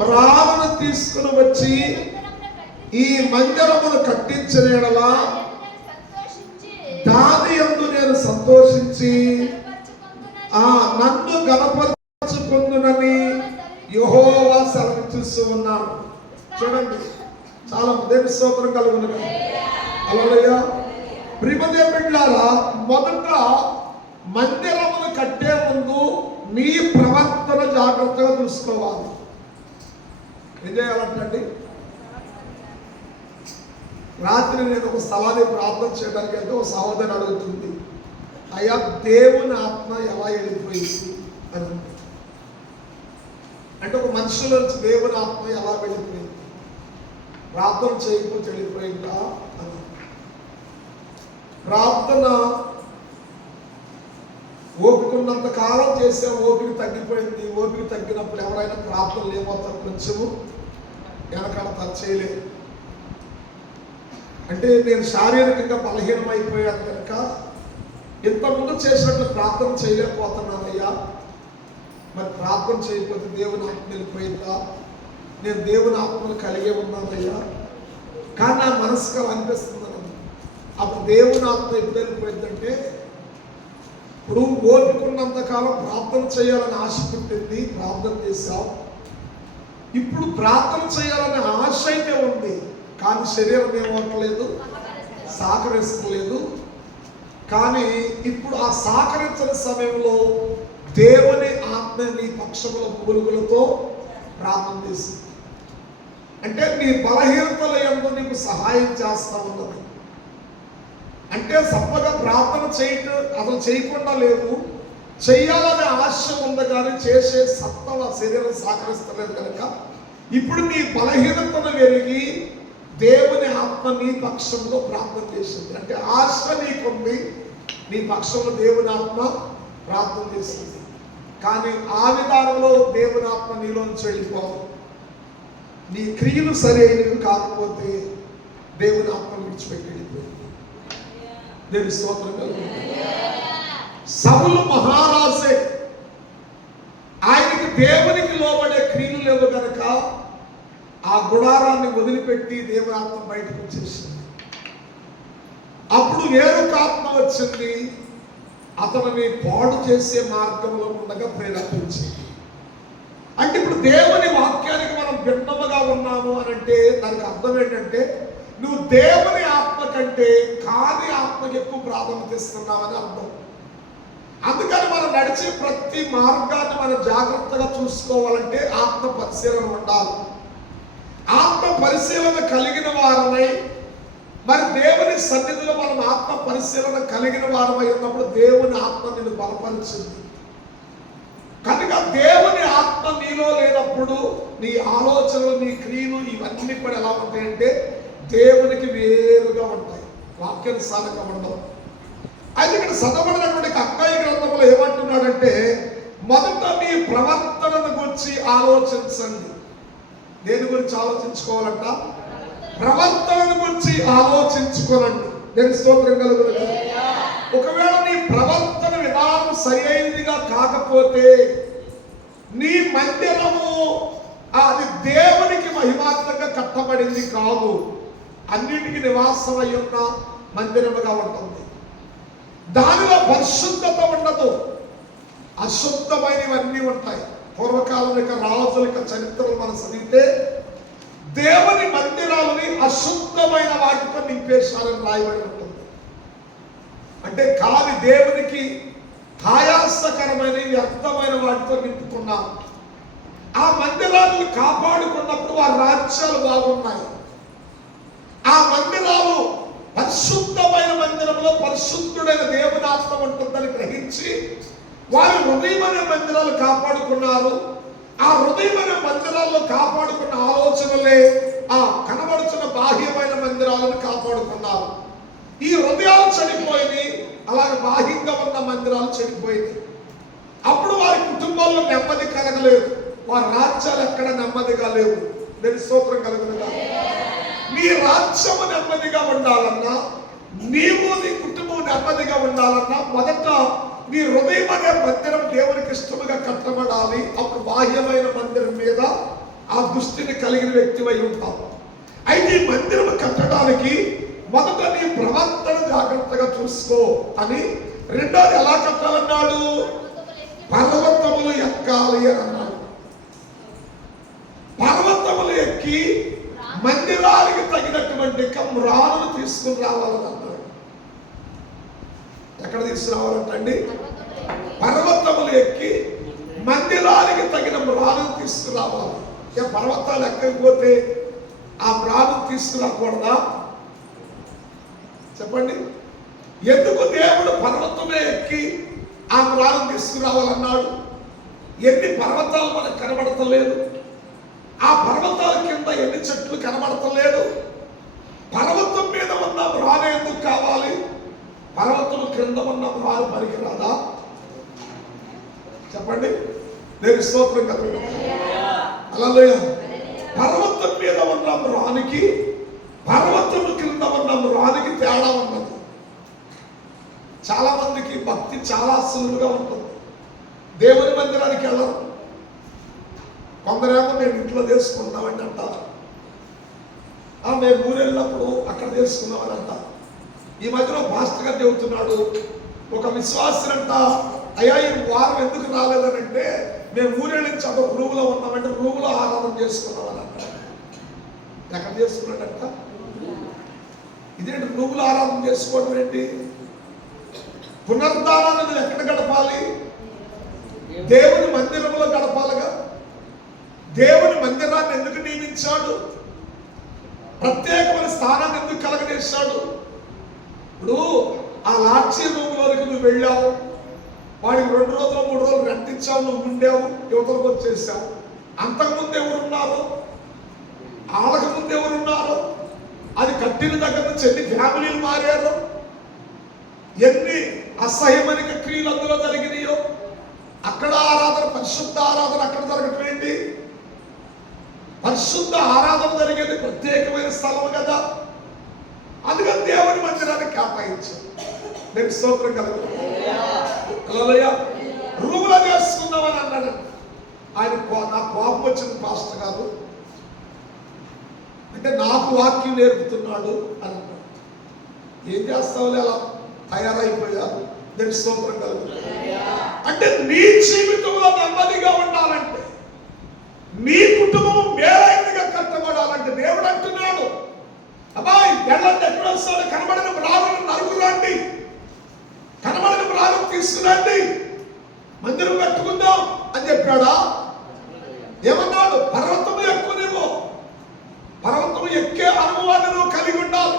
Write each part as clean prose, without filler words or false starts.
మ్రాణను తీసుకుని వచ్చి ఈ మందిరమును కట్టించిన యెడల దాని యందు నేను సంతోషించి నన్ను గణపరచుకొందునని యెహోవా సెలవిస్తూ ఉన్నాడు. చూడండి, చాలా దేవుని స్తోత్రం కలుగును. హల్లెలూయా. ప్రియమైన బిడ్డలారా, మొదట మందిరమును కట్టే ముందు నీ ప్రవర్తన జాగ్రత్తగా చూసుకోవాలి. ఏం చేయాలంటండి? రాత్రి నేను ఒక స్థలాన్ని ప్రార్థన చేయడానికి వెళ్తే ఒక సహోదరు అడుగుతుంది, అయ్యా దేవుని ఆత్మ ఎలా వెళ్ళిపోయింది అని. అంటే ఒక మనుషుల నుంచి దేవుని ఆత్మ ఎలా వెళ్ళిపోయింది, ప్రార్థన చేయకపోతే వెళ్ళిపోయిందా అని. ప్రార్థన ఓపిక ఉన్నంత కాలం చేసే ఓపిక తగ్గిపోయింది. ఓపిక తగ్గినప్పుడు ఎవరైనా ప్రార్థనలు ఏమవుతారు, కొంచెము వెనకడతారు, చేయలేదు. అంటే నేను శారీరకంగా బలహీనమైపోయాను కనుక ఇంతకుముందు చేసినట్టు ప్రార్థన చేయలేకపోతున్నానయ్యా. మరి ప్రార్థన చేయకపోతే దేవుని ఆత్మ వెళ్ళిపోయిందా? నేను దేవుని ఆత్మను కలిగే ఉన్నానయ్యా, కానీ నా మనసుకు అలా అనిపిస్తుంది. అప్పుడు దేవుని ఆత్మ ఎప్పుడు వెళ్ళిపోయిందంటే, ఇప్పుడు ఓపికన్నంత కాలం ప్రార్థన చేయాలని ఆశ పుట్టింది, ప్రార్థన చేశావు. ఇప్పుడు ప్రార్థన చేయాలనే ఆశ అయితే ఉంది, కానీ శరీరం ఏమవట్లేదు, సహకరిస్తలేదు. కానీ ఇప్పుడు ఆ సహకరించిన సమయంలో దేవుని ఆత్మ నీ పక్షముల పురుగులతో ప్రార్థన చేసింది. అంటే నీ బలహీనతల యందు నీకు సహాయం చేస్తా ఉన్నది. అంటే సప్పగా ప్రార్థన చేయటం అసలు చేయకుండా లేదు, చెయ్యాలనే ఆశ ఉంది కానీ చేసే సత్వ శరీరం సహకరిస్తలేదు కనుక ఇప్పుడు నీ బలహీనతను ఎరిగి దేవుని ఆత్మ నీ పక్షంలో ప్రార్థన చేసింది. అంటే ఆశ నీకుంది, నీ పక్షంలో దేవుని ఆత్మ ప్రార్థన చేసింది. కానీ ఆ విధానంలో దేవుని ఆత్మ నీలోంచి వెళ్ళిపోవు. నీ క్రియలు సరైనవి కాకపోతే దేవుని ఆత్మ విడిచిపెట్టి వెళ్ళిపోయింది. దేవుని స్తోత్రం కలుగుతుంది. సౌలు మహారాజే, ఆయనకి దేవునికి లోబడే క్రియలు లేవు కనుక ఆ గుడారాన్ని వదిలిపెట్టి దేవుని ఆత్మ బయటకు వచ్చేసింది. అప్పుడు వేరొక ఆత్మ వచ్చింది, అతనిని పాడు చేసే మార్గంలో ఉండగా ప్రేరేపించింది. అంటే ఇప్పుడు దేవుని వాక్యానికి మనం భిన్నముగా ఉన్నాము అని అంటే దానికి అర్థం ఏంటంటే, నువ్వు దేవుని ఆత్మ కంటే కాని ఆత్మకి ఎక్కువ ప్రాధాన్యత ఇస్తున్నావని అర్థం. అందుకని మనం నడిచే ప్రతి మార్గాన్ని మనం జాగ్రత్తగా చూసుకోవాలంటే ఆత్మ పరిశీలన ఉండాలి. ఆత్మ పరిశీలన కలిగిన వారమై, మరి దేవుని సన్నిధిలో మనం ఆత్మ పరిశీలన కలిగిన వారమై ఉన్నప్పుడు దేవుని ఆత్మ నిన్ను బలపరిచింది. కనుక దేవుని ఆత్మ నీలో లేనప్పుడు నీ ఆలోచనలు, నీ క్రియలు ఇవన్నీ కూడా ఎలా ఉంటాయంటే దేవునికి వేరుగా ఉంటాయి, వాక్యానుసారంగా ఉండవు. అయితే ఇక్కడ చదవబడినటువంటి అక్కయ్య గ్రంథంలో ఏమంటున్నాడంటే, మొదట మీ ప్రవర్తనను గురించి ఆలోచించండి. దేని గురించి ఆలోచించుకోవాలంట? ప్రవర్తనను గురించి ఆలోచించుకోనండి. నేను స్తోత్రం కలుగుతుంది. ఒకవేళ నీ ప్రవర్తన విధానం సరైనదిగా కాకపోతే నీ మందిరము అది దేవునికి మహిమాత్మకంగా కట్టబడింది కాదు, అన్నిటికీ నివాసం అయి ఉన్న మందిరముగా ఉంటుంది. దానిలో పరిశుద్ధత ఉండదు, అశుద్ధమైనవన్నీ ఉంటాయి. పూర్వకాలం యొక్క రాజుల యొక్క చరిత్రలు మనం చదివితే దేవుని మందిరాలని అశుద్ధమైన వాటితో నింపేశారని రాయబడి ఉంటుంది. అంటే కాని దేవునికి ఆయాసకరమైన వ్యర్థమైన వాటితో నింపుకున్నారు. ఆ మందిరాలను కాపాడుకున్నప్పుడు వారి రాజ్యాలు బాగున్నాయి. ఆ మందిరాలు పరిశుద్ధమైన మందిరంలో పరిశుద్ధుడైన దేవుని ఆత్మ ఉంటుందని గ్రహించి వారి హృదయమైన మందిరాలు కాపాడుకున్నారు. ఆ హృదయమైన మందిరాల్లో కాపాడుకున్న ఆలోచనలే ఆ కనబడుతున్న బాహ్యమైన మందిరాలను కాపాడుకున్నారు. ఈ హృదయాలు చనిపోయింది, అలాగే బాహ్యంగా ఉన్న మందిరాలు చనిపోయింది. అప్పుడు వారి కుటుంబాల్లో నెమ్మది కలగలేదు, వారి రాజ్యాలు ఎక్కడ నెమ్మదిగా లేవు. నేను స్తోత్రం కలుగునుగా. నీ రాజ్యము నెమ్మదిగా ఉండాలన్నా, నీవు నీ కుటుంబం నెమ్మదిగా ఉండాలన్నా మొదట నీ హృదయం అనే మందిరం దేవునికి ఇష్టముగా కట్టబడాలి. అప్పుడు బాహ్యమైన మందిరం మీద ఆ దృష్టిని కలిగిన వ్యక్తివై ఉంటావు. అయితే ఈ మందిరం కట్టడానికి మొదట నీ ప్రవర్తన జాగ్రత్తగా చూసుకో అని, రెండోది ఎలా కట్టాలన్నాడు? పర్వతములు ఎక్కాలి అని అన్నాడు. పర్వతములు ఎక్కి మందిరానికి తగినటువంటి మ్రాణులు తీసుకుని రావాలని అన్నాడు. ఎక్కడ తీసుకురావాలంటండి? పర్వతములు ఎక్కి మందిరానికి తగిన మ్రాణులు తీసుకురావాలి. ఇక పర్వతాలు ఎక్కకపోతే ఆ మ్రాణులు తీసుకురాకూడదా? చెప్పండి. ఎందుకు దేవుడు పర్వతమే ఎక్కి ఆ మ్రాణులు తీసుకురావాలన్నాడు? ఎన్ని పర్వతాలు మనకు కనబడతలేదు, ఆ పర్వతాల కింద ఎన్ని చెట్లు కనబడతలేదు. పర్వతం మీద ఉన్న మ్రాణు ఎందుకు కావాలి? పర్వతం క్రింద ఉన్న మ్రాణు పనికిరాదా? చెప్పండి. నేను స్తోత్రం కలుగును. హల్లెలూయా. పర్వతం మీద ఉన్న మ్రానికి, పర్వతం క్రింద ఉన్న మ్రానికి తేడా ఉన్నది. చాలా మందికి భక్తి చాలా సులువుగా ఉంటుంది. దేవుని మందిరానికి వెళ్ళరు. కొందరేమో నేను ఇంట్లో చేసుకున్నామని అంటారు. మేము ఊరు వెళ్ళినప్పుడు అక్కడ చేసుకున్నామని అంటారు. ఈ మధ్యలో పాస్టర్ గారు చెబుతున్నాడు, ఒక విశ్వాసంట, అయ్యా ఈ వారం ఎందుకు రాలేదనంటే మేము ఊరేళ్ళ నుంచి ఒక రూములో ఉన్నామంటే రూములో ఆరాధన చేసుకున్నామని అంటారు. ఎక్కడ చేసుకున్నాడంట? ఇదేంటి రూములో ఆరాధన చేసుకోవడం ఏంటి? పునరుద్ధానాన్ని నువ్వు ఎక్కడ గడపాలి? దేవుని మందిరంలో గడపాలిగా. దేవుని మందిరాన్ని ఎందుకు నియమించాడు? ప్రత్యేకమైన స్థానాన్ని ఎందుకు కలగజేశాడు? ఇప్పుడు ఆ లాడ్జీ రూమ్లోకి నువ్వు వెళ్ళావు, వాడికి 2 రోజులు 3 రోజులు రెంట్ ఇచ్చావు, నువ్వు ఉండావు, యువతలకు వచ్చేసావు. అంతకుముందు ఎవరున్నారు? ఆళ్ళకు ముందు ఎవరున్నారు? అది కట్టిన దగ్గర నుంచి ఎన్ని ఫ్యామిలీలు మారారు, ఎన్ని అసహ్యమైన క్రియలు అందులో జరిగినాయో. అక్కడ ఆరాధన, పరిశుద్ధ ఆరాధన అక్కడ జరగటం ఏంటి? పరిశుద్ధ ఆరాధన జరిగేది ప్రత్యేకమైన స్థలం కదా. అందుకని దేవుని మందిరాన్ని కేటాయించారు. నేను స్తోత్రం కలుగుతాను. రూములో చేసుకుందామని అన్నాడు ఆయన. నాకు కోపం వచ్చింది పాస్టర్ గారు, అంటే నాకు వాక్యం నేర్పుతున్నాడు అని అన్నాడు. ఏం చేస్తావులే, అలా తయారైపోయారు. నేను స్తోత్రం కలుగుతాను. అంటే నీ జీవితంలో నెమ్మదిగా ఉండాలంటే, నీ కుటుంబం మేలైనదిగా కట్టబడాలంటే దేవుడు అంటున్నాడు, అబ్బాయి వెళ్ళండి, ఎక్కడ వస్తాడు? కనబడిన ప్రాణం నరుగురండి, కనబడిన ప్రాణం తీసుకురండి, మందిరం కట్టుకుందాం అని చెప్పాడా? ఏమన్నాడు? పర్వతం ఎక్కువ, నువ్వు పర్వతం ఎక్కే అనుభవాన్ని నువ్వు కలిగి ఉండాలి.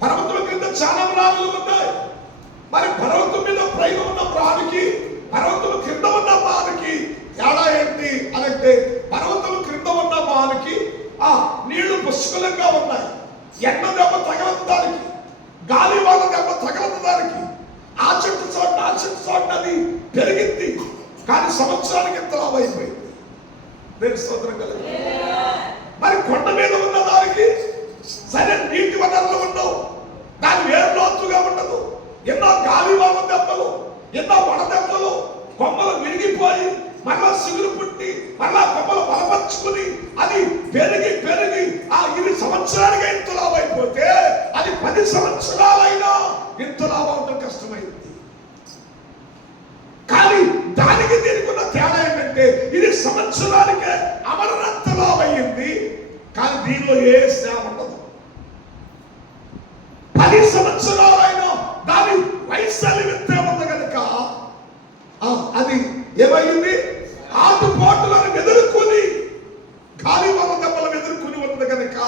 పర్వతం కింద చాలా ప్రాణులు ఉన్నాయి. మరి పర్వతం మీద పైన ఉన్న ప్రాణికి, పర్వతం కింద ఉన్న ప్రాణికి తేడా ఏంటి అనంటే, పర్వతం క్రింద ఉన్న ప్రాణికి నీళ్లు పుష్కలంగా ఉన్నాయి, ఎండ దెబ్బ తగలదు దానికి, గాలి వాళ్ళ దెబ్బ తగలదు దానికి. ఆ చెట్టు చోట అది పెరిగింది, కానీ సంవత్సరానికి ఎంత లాభం అయిపోయింది. నేను స్తోత్రం కలుగు. మరి కొండ మీద ఉన్న దానికి సరే నీటి వనరులు ఉండవు, దాని వేరు లోతుగా ఉండదు, ఎన్నో గాలి వాళ్ళ దెబ్బలు, ఎన్నో వడదెబ్బలు, కొమ్మలు విరిగిపోయి మళ్ళా సిగురు పుట్టి మళ్ళా కొమ్మలు బలపరుచుకుని అది పెరిగి పెరిగి ఇది సంవత్సరానికి ఇంత లాభం అయిపోతే అది 10 సంవత్సరాలైనా ఇంత లాభం అవడం కష్టమైంది. కానీ దానికి దీనికి ఉన్న తేడా ఏంటంటే, ఇది సంవత్సరానికే అమరనంత లాభం అయ్యింది, కానీ దీనిలో ఏ శ్రమ ఉండదు. 10 సంవత్సరాలైనా దాని వైశాల్యం ఎంత ఉంది కనుక అది ఏమైంది? ఆటుపాటులను ఎదుర్కొని, గాలి వాళ్ళ దెబ్బలను ఎదుర్కొని ఉంది కనుక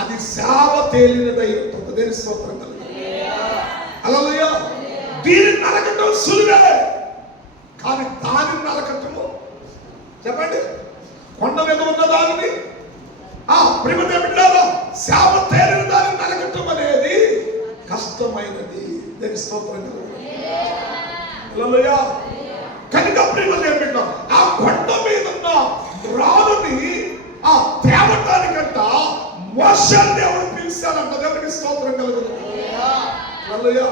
అది సేవ తేలినదై ఉంటుంది. దేని స్తోత్రం కలుగు. హల్లెలూయా. దీన్ని నరకటం సులువే, కానీ దానిని నరకటము, చెప్పండి, కొండ మీద ఉన్న దానిని ప్రేమతో బిడ్డలారా, సేవ తేలిన దానిని నరకటం అనేది కష్టమైనది. దేని స్తోత్రం కలుగు. హల్లెలూయా. కనుక ప్రేమతో బిడ్డ, ఆ కొండ మీద ఉన్న రాళ్ళని తేవటానికంట మోషేని దేవుడు పిలిచాడంట. దేవుడికి స్తోత్రం కలుగును. హల్లెలూయా.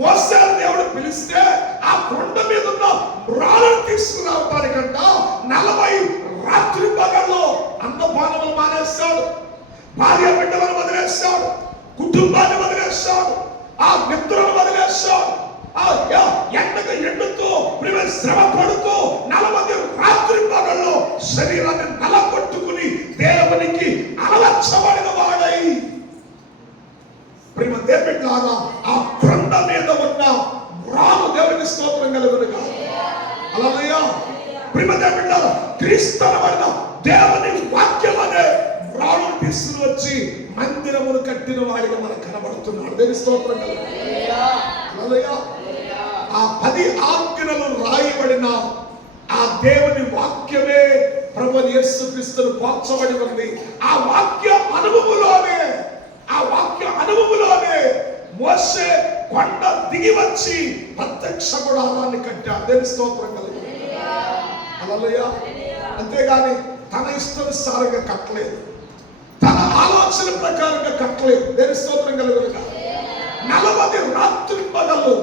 మోషేని దేవుడు పిలిస్తే ఆ కొండ మీద ఉన్న రాళ్ళను తీసుకురావటానికంట 40 రాత్రి మానేస్తాడు, భార్య బిడ్డలను వదిలేస్తాడు, కుటుంబాన్ని వదిలేస్తాడు, ఆ మిత్రులను వదిలేస్తాడు, ఎండకు ఎండుతూ శ్రమ పడుతూ 40 రాత్రి పగళ్ళు శరీరాన్ని నలగొట్టుకుని దేవునికి అలవర్చబడిన వాడై ప్రేమ దేవుడిలాగా ఆ కొండ మీద ఉన్న రాము దేవునికి స్తోత్రం కలుగునుగా. హల్లెలూయా. ప్రేమ దేవుడిలాగా క్రీస్తునబడిన దేవుని వాక్యం అనే రామును తీసుకుని వచ్చి మందిరమును కట్టిన వాడిగా మనకు కనబడుతున్నాడు. దేవుని స్తోత్రం కలుగునుగా. హల్లెలూయా. ఆ 10 ఆజ్ఞలు రాయబడిన ఆ దేవుని వాక్యమే ప్రభు యేసుక్రీస్తును పోల్చబడి ఉంది. ఆ వాక్య అనుభవములోనే మోషే కొండ దిగి వచ్చి ప్రత్యక్ష గుడారాన్ని కట్టాడు. దేవుని స్తోత్రం కలుగునుగా. హల్లెలూయా. అంతేగాని తన ఇష్టానుసారంగా కట్టలేదు, తన ఆలోచన ప్రకారంగా కట్టలేదు. దేవుని స్తోత్రం కలుగునుగా. 40 రాత్రి పగళ్ళు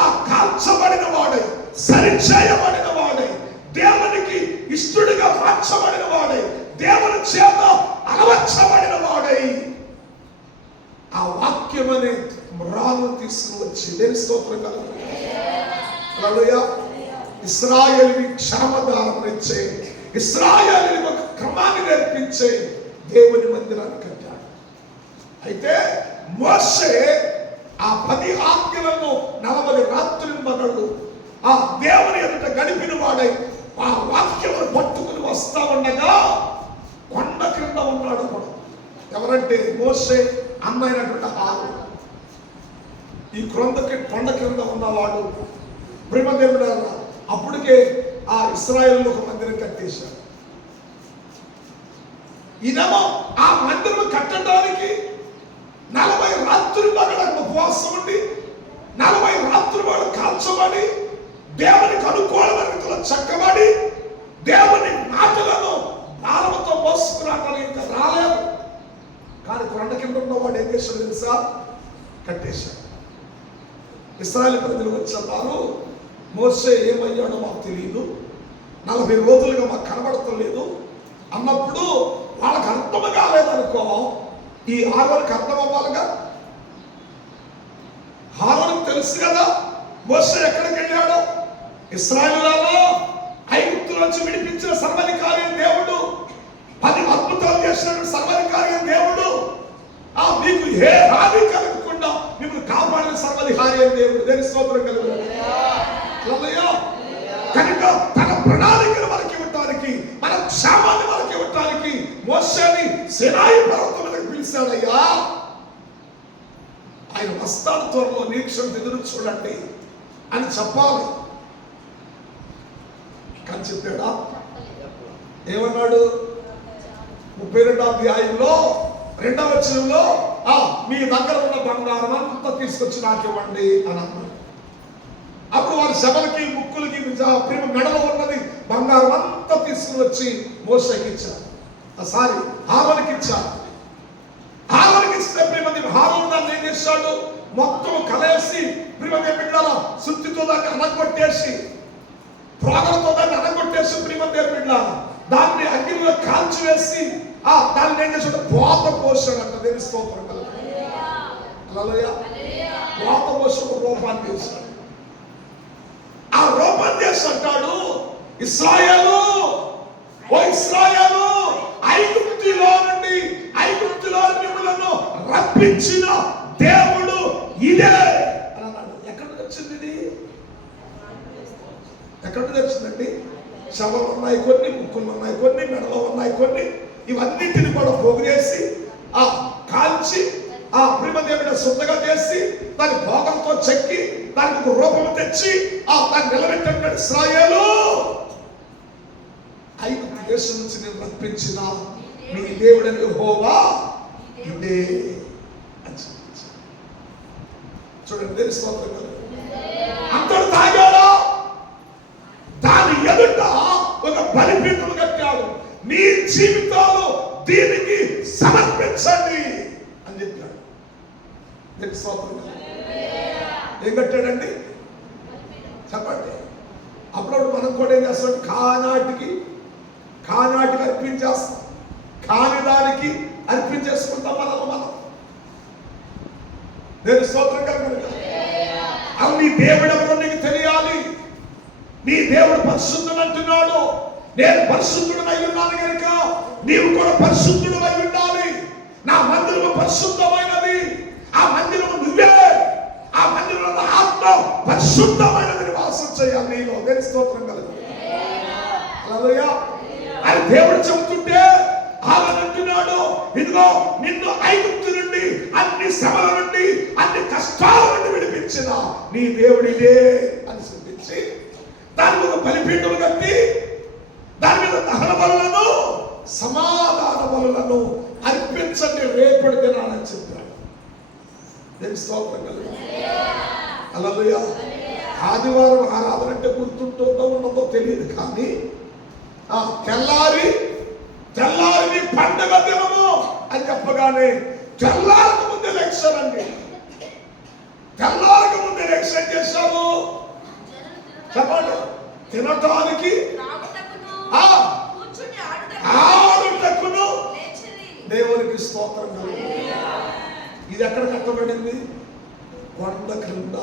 ఆ కాల్చబడిన వాడై, సరిచేయబడిన వాడై, దేవునికి ఇష్టడిగా మార్చబడిన వాడై, దేవుని చేత అలవర్చబడిన వాడై ఆ వాక్యం అనే రాను తీసుకుని వచ్చి దేవుని స్తోత్రం కలుగునుగా. హల్లెలూయా. ఇశ్రాయేలుని క్షేమదానమునిచ్చే, ఇశ్రాయేలుని ఒక క్రమాన్ని నేర్పించే దేవుని మందిరాన్ని కట్టాడు. అయితే మోషే ఆ 10 ఆజ్ఞలను 40 రాత్రి పగళ్ళు ఆ దేవుని ఎదుట గడిపిన వాడై ఆ వాక్యమును పట్టుకుని వస్తా ఉండగా కొండ క్రింద ఉన్నాడు. ఎవరంటే మోషే అన్నైనటువంటి హారు. ఈ కొండ క్రింద ఉన్నవాడు బ్రహ్మదేవుడు. అప్పటికే ఆ ఇశ్రాయేలు ఒక మందిరం కట్టేశాడు. ఈయనేమో ఆ మందిరం కట్టడానికి 40 రాత్రి పగలకు ఉపవాసం ఉండి 40 రాత్రి పగలు కాల్చబడి దేవునికి అనుకూలమైన రీతిలో చక్కబడి దేవుని మాటలను భారముతో మోసుకురావడానికి ఇంకా రాలేదు. కానీ కొండ కింద ఉన్నవాడు ఏం చేశాడు తెలుసా? కట్టేశాడు. ఇశ్రాయేలు ప్రజలు వచ్చారు, మోషే ఏమయ్యాడో మాకు తెలియదు, 40 రోజులుగా మాకు కనబడతలేదు అన్నప్పుడు వాళ్ళకి అర్థం కాలేదనుకో. ఈ హారోనికి అర్థం అవ్వాలిగా. హారోనికి తెలుసు కదా మోషే ఎక్కడికి వెళ్ళాడో. ఇశ్రాయేలులో ఐగుప్తులోంచి విడిపించిన సర్వాధికారి దేవుడు, 10 అద్భుతాలు చేసిన సర్వాధికారి దేవుడు, మీకు ఏ హాని కలగకుండా మిమ్మల్ని కాపాడిన సర్వాధికారి దేవుడు. దేని స్తోత్రం కలుగునుగా. హల్లెలూయా. కనుక తన ప్రణాళికను మనకి ఇవ్వటానికి, మన క్షేమాన్ని మనకి ఇవ్వటానికి మోషేని సీనాయి పర్వతం మీదకి పిలిచాడయ్యా. ఆయన వస్తాడు త్వరలో, నిరీక్షణ ఎదురు చూడండి అని చెప్పాలి. కానీ చెప్పాడా? ఏమన్నాడు? 32వ అధ్యాయంలో 2వ వచనంలో మీ దగ్గర ఉన్న బంగారం అంతా తీసుకొచ్చి నాకు ఇవ్వండి అని అన్నాడు. అప్పుడు వారి శబలకి ముక్కులకి ప్రేమ మెడలో ఉన్నది బంగారం అంతా తీసుకుని వచ్చి మోషేకి ఇచ్చారు. సారీ, హారోనికి ఇచ్చారు. హారోనికి ఇస్తే ప్రేమది హారోను దాన్ని ఏం చేశాడు? మొత్తం కలేసి ప్రేమది బిడ్డల శుద్ధితో దాన్ని అనగొట్టేసి, ప్రోగలతో దాన్ని అనగొట్టేసి ప్రేమది బిడ్డ దాన్ని అగ్నిలో కాల్చివేసి దాన్ని ఏం చేశాడు? పోత పోసాడు అంట. దేని స్తోత్రం కలుగునుగా. హల్లెలూయా. పోత పోసి ఒక రూపాన్ని చేశాడు. ఆ రూపాన్ని చేసి అంటాడు, ఇశ్రాయేలు, ఓ ఇశ్రాయేలు, ఐగుప్తులో నుండి మిమ్మలను రప్పించిన దేవుడు ఇదే అని అన్నాడు. ఎక్కడి నుంచి వచ్చింది ఇది? ఎక్కడి నుంచి వచ్చిందండి? శవాలు ఉన్నాయి కొన్ని, ముక్కులు ఉన్నాయి కొన్ని, మెడలో ఉన్నాయి కొన్ని. ఇవన్నింటిని కూడా పోగు చేసి కాల్చి ప్రేమదేవుడు శుద్ధగా చేసి దాని భోగంతో చెక్కి దానికి ఒక రూపం తెచ్చి దాన్ని నిలబెట్టాడు. ఇశ్రాయేలు, ఐగుప్తు దేశం నుంచి నేను రప్పించిన మీ దేవుడని యెహోవా ఇదే. చూడండి, దేని స్తోత్రం కలుగునుగా. అంతడు తాగాడా? దాని ఎదుట ఒక బలిపీఠం కట్టాడు. మీ జీవితాలు దీనికి సమర్పించండి అని చెప్పాడు. ఏం కట్టాడండి? చెప్పండి. అప్పుడప్పుడు మనం కూడా ఏం చేస్తాం? కానాటికి అర్పించేస్తాం. కాని దానికి అర్పించేసుకుంటాం మనం. నేను స్తోత్రం కలుగును. అవి నీ దేవుడు ఎవరో నీకు తెలియాలి. నీ దేవుడు పరిశుద్ధుడు అంటున్నాడు. నేను పరిశుద్ధుడై ఉన్నాను కనుక నీవు కూడా పరిశుద్ధుడు అయి ఉండాలి. నా మందిరము పరిశుద్ధమైనది. ఆ మందిరము నువ్వే. ఆ మందిరంలో ఆత్మ పరిశుద్ధమైనది నివాసం చేయాలి నీలో. దేని స్తోత్రం కలుగు. హల్లెలూయా. అని దేవుడు చెబుతుంటే ఆయన అంటున్నాడు, ఇదిగో నిన్ను ఐగుప్తు నుండి, అన్ని శ్రమల నుండి, అన్ని కష్టాల నుండి విడిపించిన నీ దేవుడిదే అని చూపించి దాని మీద బలిపీఠం కట్టి దాని మీద దహన బలులను సమాధాన బలులను అర్పించండి రేపటి దినాలని చెప్పాడు. దేని స్తోత్రం కలుగు. హల్లెలూయా. ఆదివారం ఆరాధన అంటే గుర్తుంటుందో ఉండదో తెలియదు, కానీ తెల్లారి నీ పండుగ దినము అని చెప్పగానే తెల్లారకు ముందు ఎలక్షన్ అండి. తెల్లారకు ముందు ఎలక్షన్ చేశాము చెప్పండి. తినటానికి ఆడుటకును దేవునికి స్తోత్రం కలుగు. ఇది ఎక్కడ కట్టబడింది? కొండ క్రింద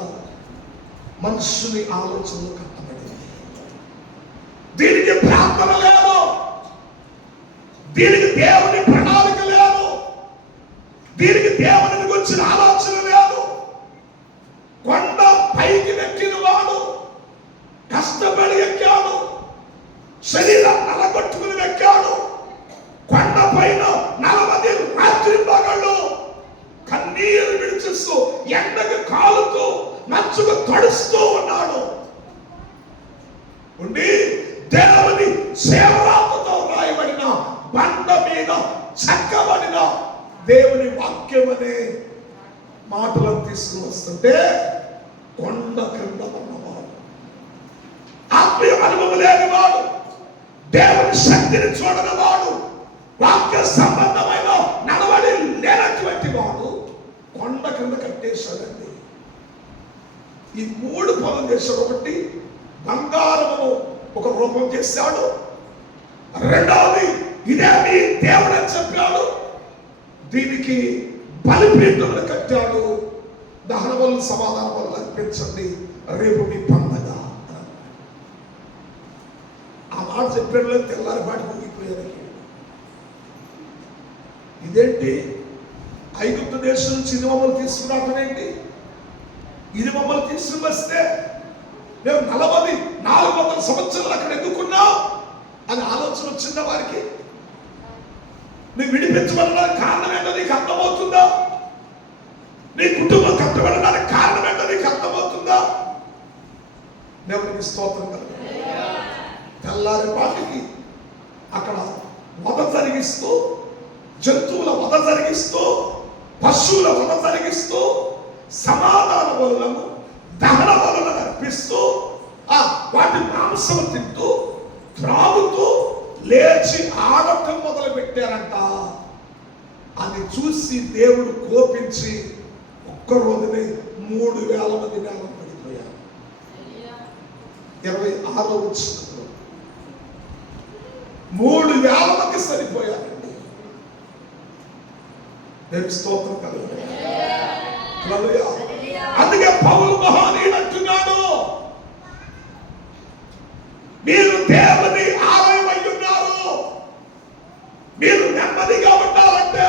మనుషుని ఆలోచనలు కట్టబడింది. దీనికి ప్రార్థన లేదు, దీనికి దేవుని ప్రణాళిక లేదు, దీనికి దేవుని గురించిన ఆలోచన లేదు. కొండ పైకి ఎక్కిన వాడు కష్టపడి ఎక్కాడు, శరీరం నలగొట్టుకుని ఎక్కాడు. కొండ పైన 40 రాత్రి పగళ్ళు కన్నీరు విడిచిస్తూ ఎండకు కాలుతూ మంచుకు తడుస్తూ ఉన్నాడు. ఉండి దేవుని సేవరాతతో రాయబడిన బండ మీద చెక్కబడిన దేవుని వాక్యం అనే మాటలను తీసుకుని వస్తుంటే కొండ క్రింద ఉన్నవాడు, ఆత్మీయ అనుభవం లేనివాడు, దేవుని శక్తిని చూడని వాడు, వాక్య సంబంధమైన నడవడి లేనటువంటి వాడు కొండ క్రింద కట్టేశాడండి. ఈ 3 పనులు చేశాడు. ఒకటి, బంగారమును ఒక రూపం చేశాడు. రెండవది, ఇదే మీ దేవుడు అని చెప్పాడు. దీనికి బలిపీఠములు కట్టాడు. దహన బలులు సమాధాన బలులు అర్పించండి రేపు మీ పండుగ. ఆ మాట చెప్పాడు. తెల్లారి పాటి ముగిపోయారు. ఇదేంటి? ఐగుప్తు దేశం నుంచి ఇది మమ్మల్ని తీసుకురావటమేంటి? ఇది మమ్మల్ని తీసుకుని వస్తే మేము 400 సంవత్సరాలు అక్కడ ఎందుకున్నాం అని ఆలోచన వచ్చిందా వారికి? నువ్వు విడిపించబడడానికి కారణం ఏంటో నీకు అర్థమవుతుందా? నీ కుటుంబం కట్టబడడానికి కారణం ఏంటో నీకు అర్థమవుతుందా? దేవునికి స్తోత్రం కలుగు. తెల్లారి పాటికి అక్కడ వధ జరిగిస్తూ, జంతువుల వధ జరిగిస్తూ, పశువుల వధ జరిగిస్తూ, సమాధాన బలులను దహన బలులను అర్పిస్తూ వాటి మాంసం తింటూ త్రాగుతూ లేచి ఆడటం మొదలు పెట్టారంట. అది చూసి దేవుడు కోపించి ఒక్క రోజునే 3000 మంది నేలం పడిపోయారు. 26వ వచనంలో 3000 మంది సరిపోయారండి. దేవుని స్తోత్రం కలుగు. హల్లెలూయా. అందుకే పౌలు మహనీయుడు అంటున్నాడు, మీరు దేవుని ఆలయం అయి ఉన్నారు. మీరు నెమ్మదిగా ఉండాలంటే,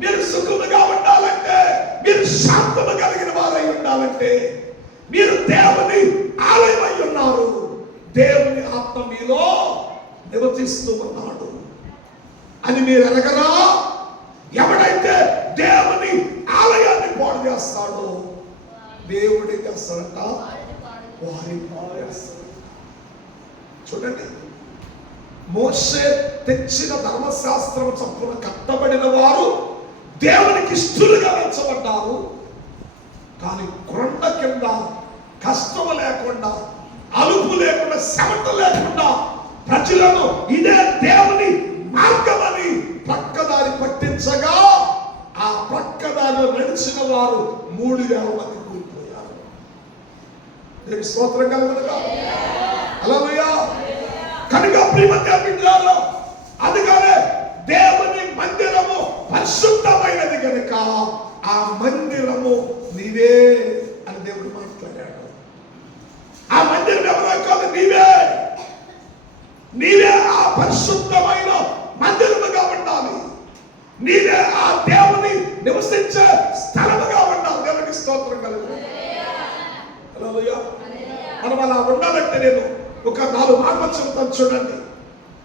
మీరు సుఖముగా ఉండాలంటే, మీరు శాంతము కలిగిన వారై ఉండాలంటే మీరు దేవుని ఆలయం అయి ఉన్నారు. దేవుని ఆత్మ మీలో నివసిస్తూ ఉన్నాడు అని మీరు ఎరగరా? ఎవడైతే దేవుని ఆలయాన్ని పాడు చేస్తాడో దేవుడి చేస్తాడట, వారిని పాడు చేస్తాడు. చూడండి, మోషే తెచ్చిన ధర్మశాస్త్రం చొప్పున కట్టబడిన వారు దేవునికి ఇష్టలుగా ఎంచబడ్డారు. కానీ కొండ కింద కష్టము లేకుండా, అలుపు లేకుండా, శ్రమ లేకుండా ప్రజలను ఇదే దేవుని మార్గమని పక్కదారి పట్టించగా ఆ పక్కదారిలో నడిచిన వారు 3000 మంది కూలిపోయారు. దేవుని స్తోత్రం కలుగునుగా. హల్లెలూయా. కనుక ప్రియమైన బిడ్డలారా, అందుకనే దేవుని ఆ మందిరము నీవే అని దేవుడు మాట్లాడాడు. ఆ మందిరం ఎవరో కాదు, నీవే. నీవే ఆ పరిశుద్ధమైన మందిరముగా ఉండాలి. నీవే ఆ దేవుని నివసించే స్థలముగా ఉండాలి. దేవునికి స్తోత్రం కలుగును. హల్లెలూయా. మనం అలా ఉండాలంటే నేను ఒక 4 మాటలు చెబుతాను చూడండి.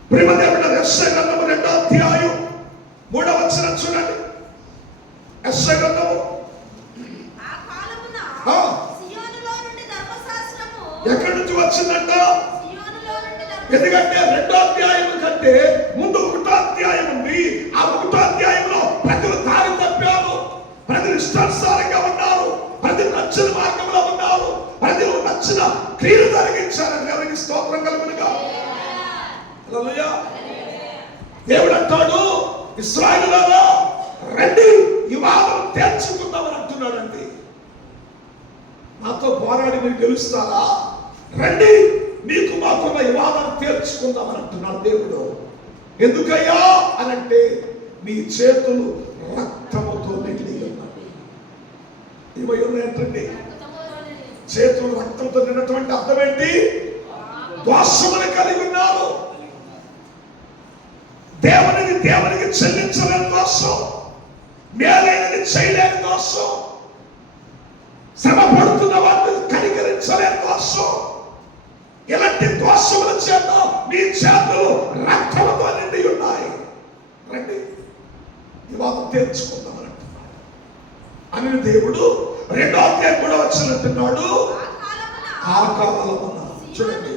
ప్రియదేవుడ యెషయా గ్రంథము 2వ అధ్యాయం 3వ వచనం చూడండి. యెషయా గ్రంథము ఎక్కడి నుంచి వచ్చిందంట? ఎందుకంటే 2వ అధ్యాయం కంటే ముందు 1వ అధ్యాయం ఉంది. ఆ 1వ అధ్యాయంలో ప్రజలు దారి తప్పారు, ప్రజలు ఇష్టానుసారంగా ఉన్నారు, ప్రజలు నచ్చిన మార్గంలో ఉన్నారు, ప్రజలు నచ్చిన క్రియలు జరిగించారని దేవునికి స్తోత్రం కలుగునుగా. హల్లెలూయా. దేవుడు అంటాడు, ఇశ్రాయేలులారా రండి ఈ వాదం తేల్చుకుందామని అంటున్నాడండి. నాతో పోరాడి మీరు గెలుస్తారా? రండి మీకు మాకున్న వివాదాన్ని తీర్చుకుందామని అంటున్నాడు దేవుడు. ఎందుకయ్యా అనంటే మీ చేతులు రక్తముతో నిండి ఉన్నాయి. ఏమై ఉన్నాయంటండి? చేతులు రక్తంతో నిండినటువంటి అర్థం ఏంటి? దోషమును కలిగి ఉన్నారు. దేవునికి చెల్లించలేని దోషం, మేలైనది చేయలేని దోషం, శ్రమ పడుతున్న వారిని కనికరించలేని దోషం. ఇలాంటి దోషముల చేత మీ చేతులు రక్తముతో నిండి ఉన్నాయి. రండి వివాదం తీర్చుకుందామని అంటున్నాడు. అని దేవుడు 2వ అధ్యాయం 3వ వచనం అంటున్నాడు, ఆ కాలమున చూడండి,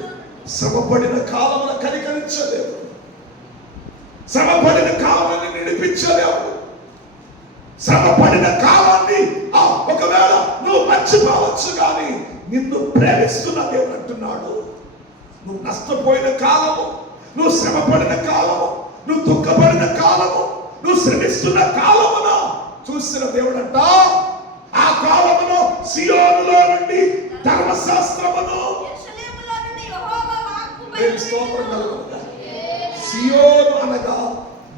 శ్రమపడిన కాలమున కనికరించలేవు, శ్రమపడిన కాలాన్ని నడిపించలేవు. శ్రమపడిన కాలాన్ని ఒకవేళ నువ్వు మర్చిపోవచ్చు, కానీ నిన్ను ప్రేమిస్తున్న దేవుడు అంటున్నాడు, నువ్వు నష్టపోయిన కాలము, నువ్వు శ్రమపడిన కాలము, నువ్వు దుఃఖపడిన కాలము, నువ్వు శ్రమిస్తున్న కాలమున చూసిన దేవుడంట, ఆ కాలమును సియోనులో నుండి ధర్మశాస్త్రమును స్తోత్రం కలుగునుగా. సియోను అనగా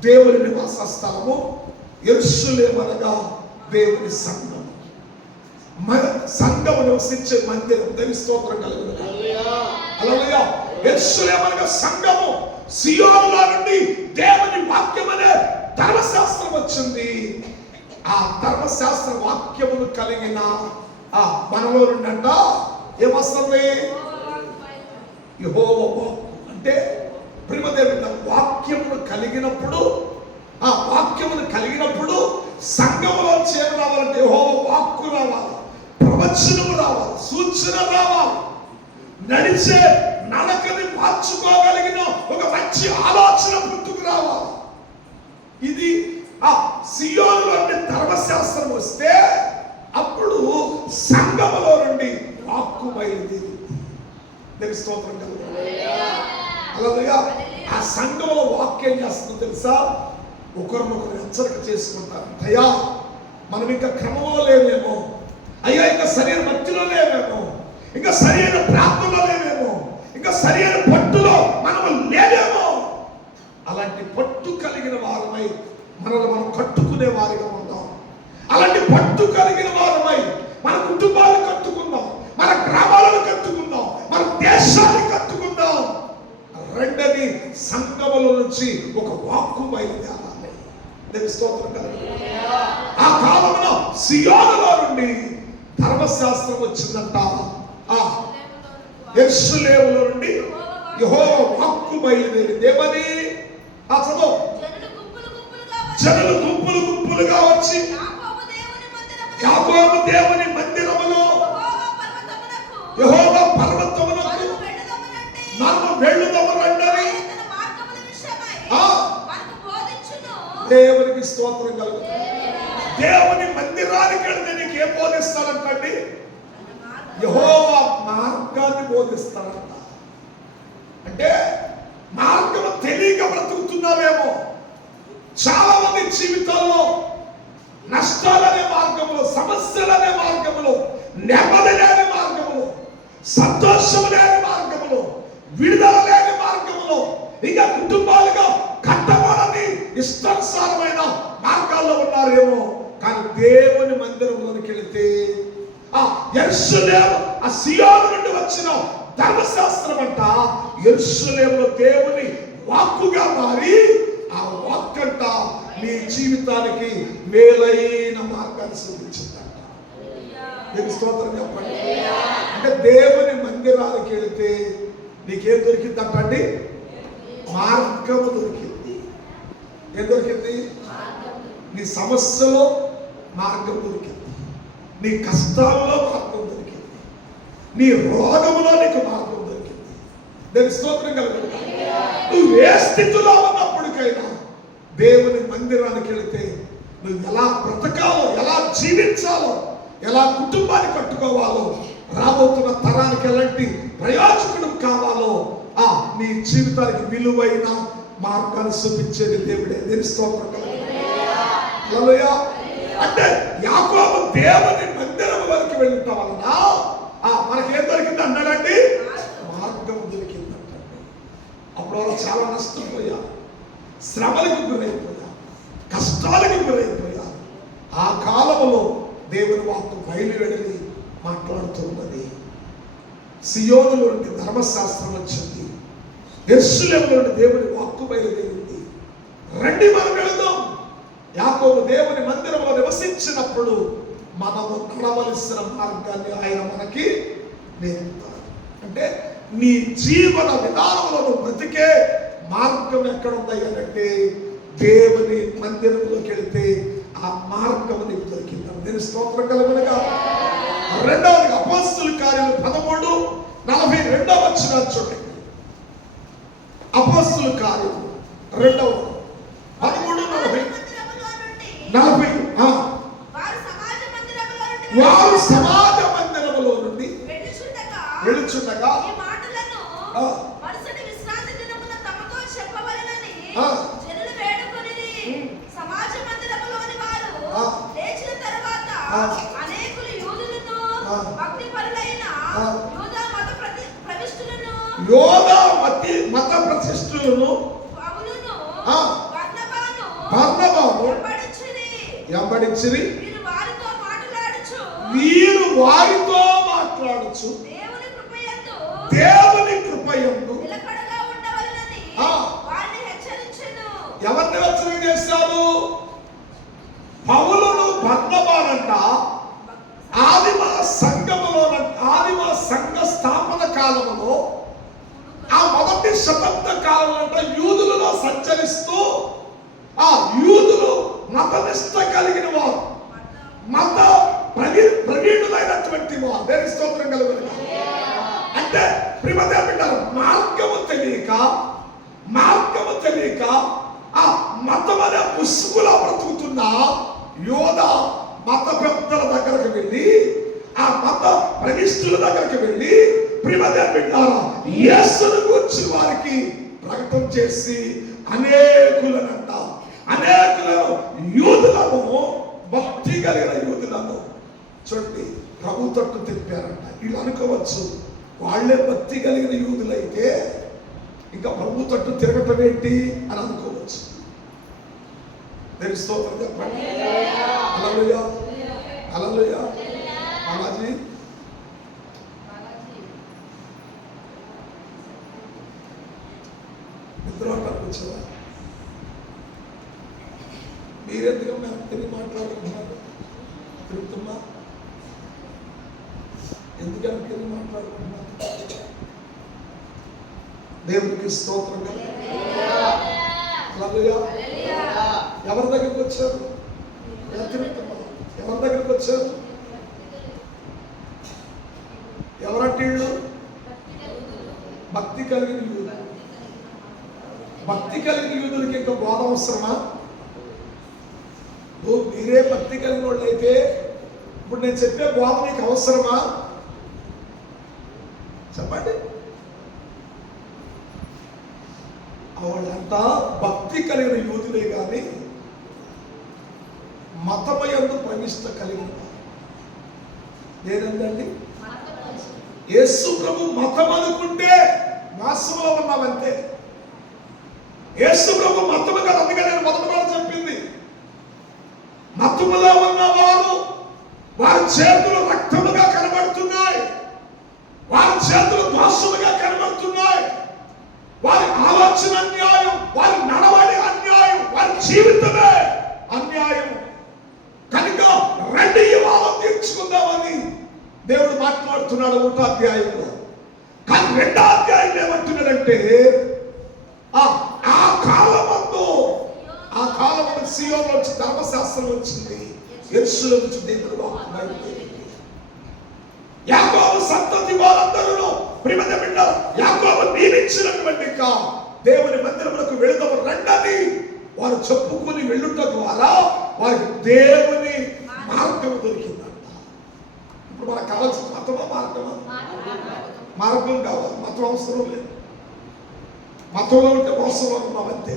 దేవుని నివాస స్థలము, యెరూషలేము అనగా దేవుని సంఘం. సంఘము నివసించే మందిరం. దేవుని స్తోత్రం కలుగునుగా. హల్లెలూయా. యెరూషలేము అనగా సంఘము. సియోనులో నుండి దేవుని వాక్యం అనే ధర్మశాస్త్రం వచ్చింది. ఆ ధర్మశాస్త్ర వాక్యమును కలిగిన మనలో నుండి అంట ఏమొస్తుంది? యెహోవా వాక్కు. అంటే ప్రియదేవుని వాక్యమును కలిగినప్పుడు, ఆ వాక్యమును కలిగినప్పుడు సంఘములోంచి ఏమి రావాలంటే యెహోవా వాక్కు రావాలి, ప్రవచనము రావాలి, సూచన రావాలి, నడిచే నడకని మార్చుకోగలిగిన ఒక మంచి ఆలోచన పుట్టుకు రావాలి. ఇది ఆ సియోనులో నుండి ధర్మశాస్త్రం వస్తే అప్పుడు సంఘములో నుండి వాక్కు బయలుదేరి. దేవుని స్తోత్రం కలుగును. హల్లెలూయా. ఆ సంఘంలో వాక్యం చేస్తుందో తెలుసా? ఒకరినొకరు హెచ్చరిక చేసుకుంటారు. అయ్యా మనం ఇంకా క్రమంలో లేవేమో, అయ్యా ఇంకా సరైన భక్తిలో లేవేమో, ఇంకా సరైన ప్రార్థనలో లేవేమో, ఇంకా సరైన పట్టులో మనము లేవేమో. అలాంటి పట్టు కలిగిన వారమై మనల్ని మనం కట్టుకునే వారిగా ఉందాం. అలాంటి పట్టు కలిగిన వారమై మన కుటుంబాలను కట్టుకుందాం, మన గ్రామాలను కట్టుకుందాం, మన దేశాన్ని కట్టుకుందాం. రెండని సంఘముల నుంచి ఒక వాక్కు బయలుదేరాలి. దేవుని స్తోత్రం కలుగును. ఆ కాలంలో సియోనులో నుండి ధర్మశాస్త్రం వచ్చిందంట. యెరూషలేములో నుండి యెహోవా వాక్కు బయలుదేరి దేవని చదువు. జనులు గుంపులు గుంపులుగా వచ్చి యాకోబు దేవుని మందిరములో యెహోవా పర్వతమునకు మనము వెళ్ళుదమరండని దేవునికి స్తోత్రం కలుగుతుంది. దేవుని మందిరానికి వెళితే నీకు ఏం బోధిస్తారంటండి? యెహోవా మార్గాన్ని బోధిస్తారంట. అంటే మార్గము తెలియక బ్రతుకుతున్నావేమో. చాలా మంది జీవితాల్లో నష్టాలనే మార్గంలో, సమస్యలనే మార్గంలో, నెమ్మది లేని మార్గంలో, సంతోషం లేని మార్గంలో, విడుదల లేని మార్గంలో, ఇంకా కుటుంబాలుగా కట్టబడని ఇష్టానుసారమైన మార్గాల్లో ఉన్నారేమో. కానీ యెరూషలేము ఆ సియోను నుండి వచ్చిన ధర్మశాస్త్రం అంట యెరూషలేములో దేవుని వాక్కుగా మారి ఆ వాక్కంట నీ జీవితానికి మేలైన మార్గాన్ని చూపించిందంట. దేవుని స్తోత్రం చెప్పండి. అంటే దేవుని మందిరానికి వెళితే నీకేం దొరికిందంటండి? మార్గము దొరికింది. ఏం దొరికింది? నీ సమస్యలో మార్గం దొరికింది, నీ కష్టాలలో మార్గం దొరికింది, నీ రోగములో నీకు మార్గం దొరికింది. దేవుని స్తోత్రం కలుగుతుంది. నువ్వు ఏ స్థితిలో ఉన్నప్పటికైనా దేవుని మందిరానికి వెళితే నువ్వు ఎలా బ్రతకాలో, ఎలా జీవించాలో, ఎలా కుటుంబాన్ని కట్టుకోవాలో, రాబోతున్న తరానికి ఎలాంటి ప్రయోజకుడు కావాలో ఆ నీ జీవితానికి విలువైన మార్గాన్ని చూపించేది దేవుడే. దేవుని స్తోత్రం కలుగుతుంది. హల్లెలూయా. అంటే యాకోబు దేవుని మందిరంలోకి వెళ్ళటం వలన మనకేం దొరికింది అన్నాడండి? మార్గం దొరికిందంటే. అప్పుడు వాళ్ళు చాలా నష్టపోయారు, శ్రమలకు గురైపోయారు, కష్టాలకు గురైపోయారు. ఆ కాలంలో దేవుని వాక్కు బయలువెడలి మాట్లాడుతున్నది. సియోనులో నుండి ధర్మశాస్త్రం వచ్చింది, యెరూషలేములో నుండి దేవుని వాక్కు బయలుదేరింది. రండి మనం వెళదాం. యాకోబు దేవుని మందిరంలో నివసించినప్పుడు మనము నడవలసిన మార్గాన్ని ఆయన మనకి నేర్పుతాడు. అంటే నీ జీవన విధానంలో నువ్వు బ్రతికే మార్గం ఎక్కడ ఉందంటే దేవుని మందిరంలోకి వెళితే ఆ మార్గం నీకు దొరికింది. నేను స్తోత్రం కలుగునుగా. రెండవది అపోస్తలుల కార్యాలు 13:42 వచనం చూడండి. అపోస్తలుల కార్యాలు 2:13-40. వారు సమాజ మందిరములో నుండి వెళుచుండగా యోధా మత ప్రతిష్ఠులను బర్నబాను వెంబడించిరి. వీరు వారితో మాట్లాడుచు దేవుని కృపయందు ఎవరిని హెచ్చరిక చేశారు? పౌలును బర్నబానంట ఆదిమ సంఘ స్థాపన కాలంలో ఆ మొదటి శతాబ్ద కాలంలో యూదులలో సంచరిస్తూ ఆ యూదులు మతనిష్ట కలిగిన వారు, మత ప్రవీణులైనటువంటి వారు. దేవుని స్తోత్రం కలుగును. అంటే ప్రియమైన బిడ్డలారా, మార్గము తెలియక ఆ మతం అనే ముసుగులో బ్రతుకుతున్న యోధ మత పెద్దల దగ్గరకు వెళ్ళి, ఆ మత ప్రతిష్ఠుల దగ్గరకు వెళ్ళి, ప్రియమైన బిడ్డలారా, యేసును గురించి వారికి ప్రకటన చేసి అనేకులను యూదులను, భక్తి కలిగిన యూదులను చూడండి ప్రభు తట్టు తిప్పారంట. వీళ్ళు అనుకోవచ్చు వాళ్ళే భక్తి కలిగిన యూదులైతే ఇంకా ప్రభు తట్టు తిరగటం ఏంటి అని అనుకోవచ్చు. దేవుని స్తోత్రం చెప్పండి. హల్లెలూయా, హల్లెలూయా. బాలాజీ నిద్రపట్టానికి వచ్చేవా? మీరెందుకు మేము తిరిగి మాట్లాడుకుంటున్నారు? తిరుగుతున్నా ఎందుకని తిరిగి మాట్లాడుకుంటున్నారు? దేవునికి స్తోత్రం. ఎవరి దగ్గరికి వచ్చారు? ఎవరి దగ్గరికి వచ్చారు? ఎవరంటే వీళ్ళు భక్తి కలిగిన యూదులు. భక్తి కలిగిన యూదులకి ఇంకా బోధ అవసరమా? మీరే భక్తి కలిగిన వాళ్ళు అయితే ఇప్పుడు నేను చెప్పే బోధ మీకు అవసరమా? చెప్పండి. వాళ్ళంతా భక్తి కలిగిన యూదులే కానీ మతమయందు ప్రవిష్ట కలిగిన వారు. లేదండి, యేసు ప్రభు మతం అనుకుంటే మోసంలో ఉన్నామంతే. యేసు ప్రభు మతము కదా, అందుకే నేను మొదటి మాట చెప్పింది, మతములో ఉన్నవారు వారి చేతులు రక్తముగా కనబడుతుంది. చేతులు దోషముగా కనబడుతున్నాయి. వారి ఆలోచన అన్యాయం, వారి నడవడి అన్యాయం, వారి జీవితమే అన్యాయం. కనుక రెండు వివాదం తీర్చుకుందామని దేవుడు మాట్లాడుతున్నాడు 1వ అధ్యాయంలో. కానీ 2వ అధ్యాయం ఏమంటున్నాడంటే ఆ కాలమందు సియోను నుంచి ధర్మశాస్త్రం వచ్చింది, యెరూషలేము నుంచి దేవుని వాక్కు బయలుదేరింది. యాకోబు సంతతి వారందరూ ప్రియమైన బిడ్డలు, యాకోబు నియమించినటువంటి దేవుని మందిరములకు వెళుదాము రండని వారు చెప్పుకొని వెళ్ళుట ద్వారా వారికి దేవుని మార్గం దొరికిందంట. ఇప్పుడు మనకు కావాల్సిన మతమా మార్గమా? మార్గం కావాలి, మతం అవసరం లేదు. మతంలో ఉంటే మోసంలో ఉన్నాం అంతే.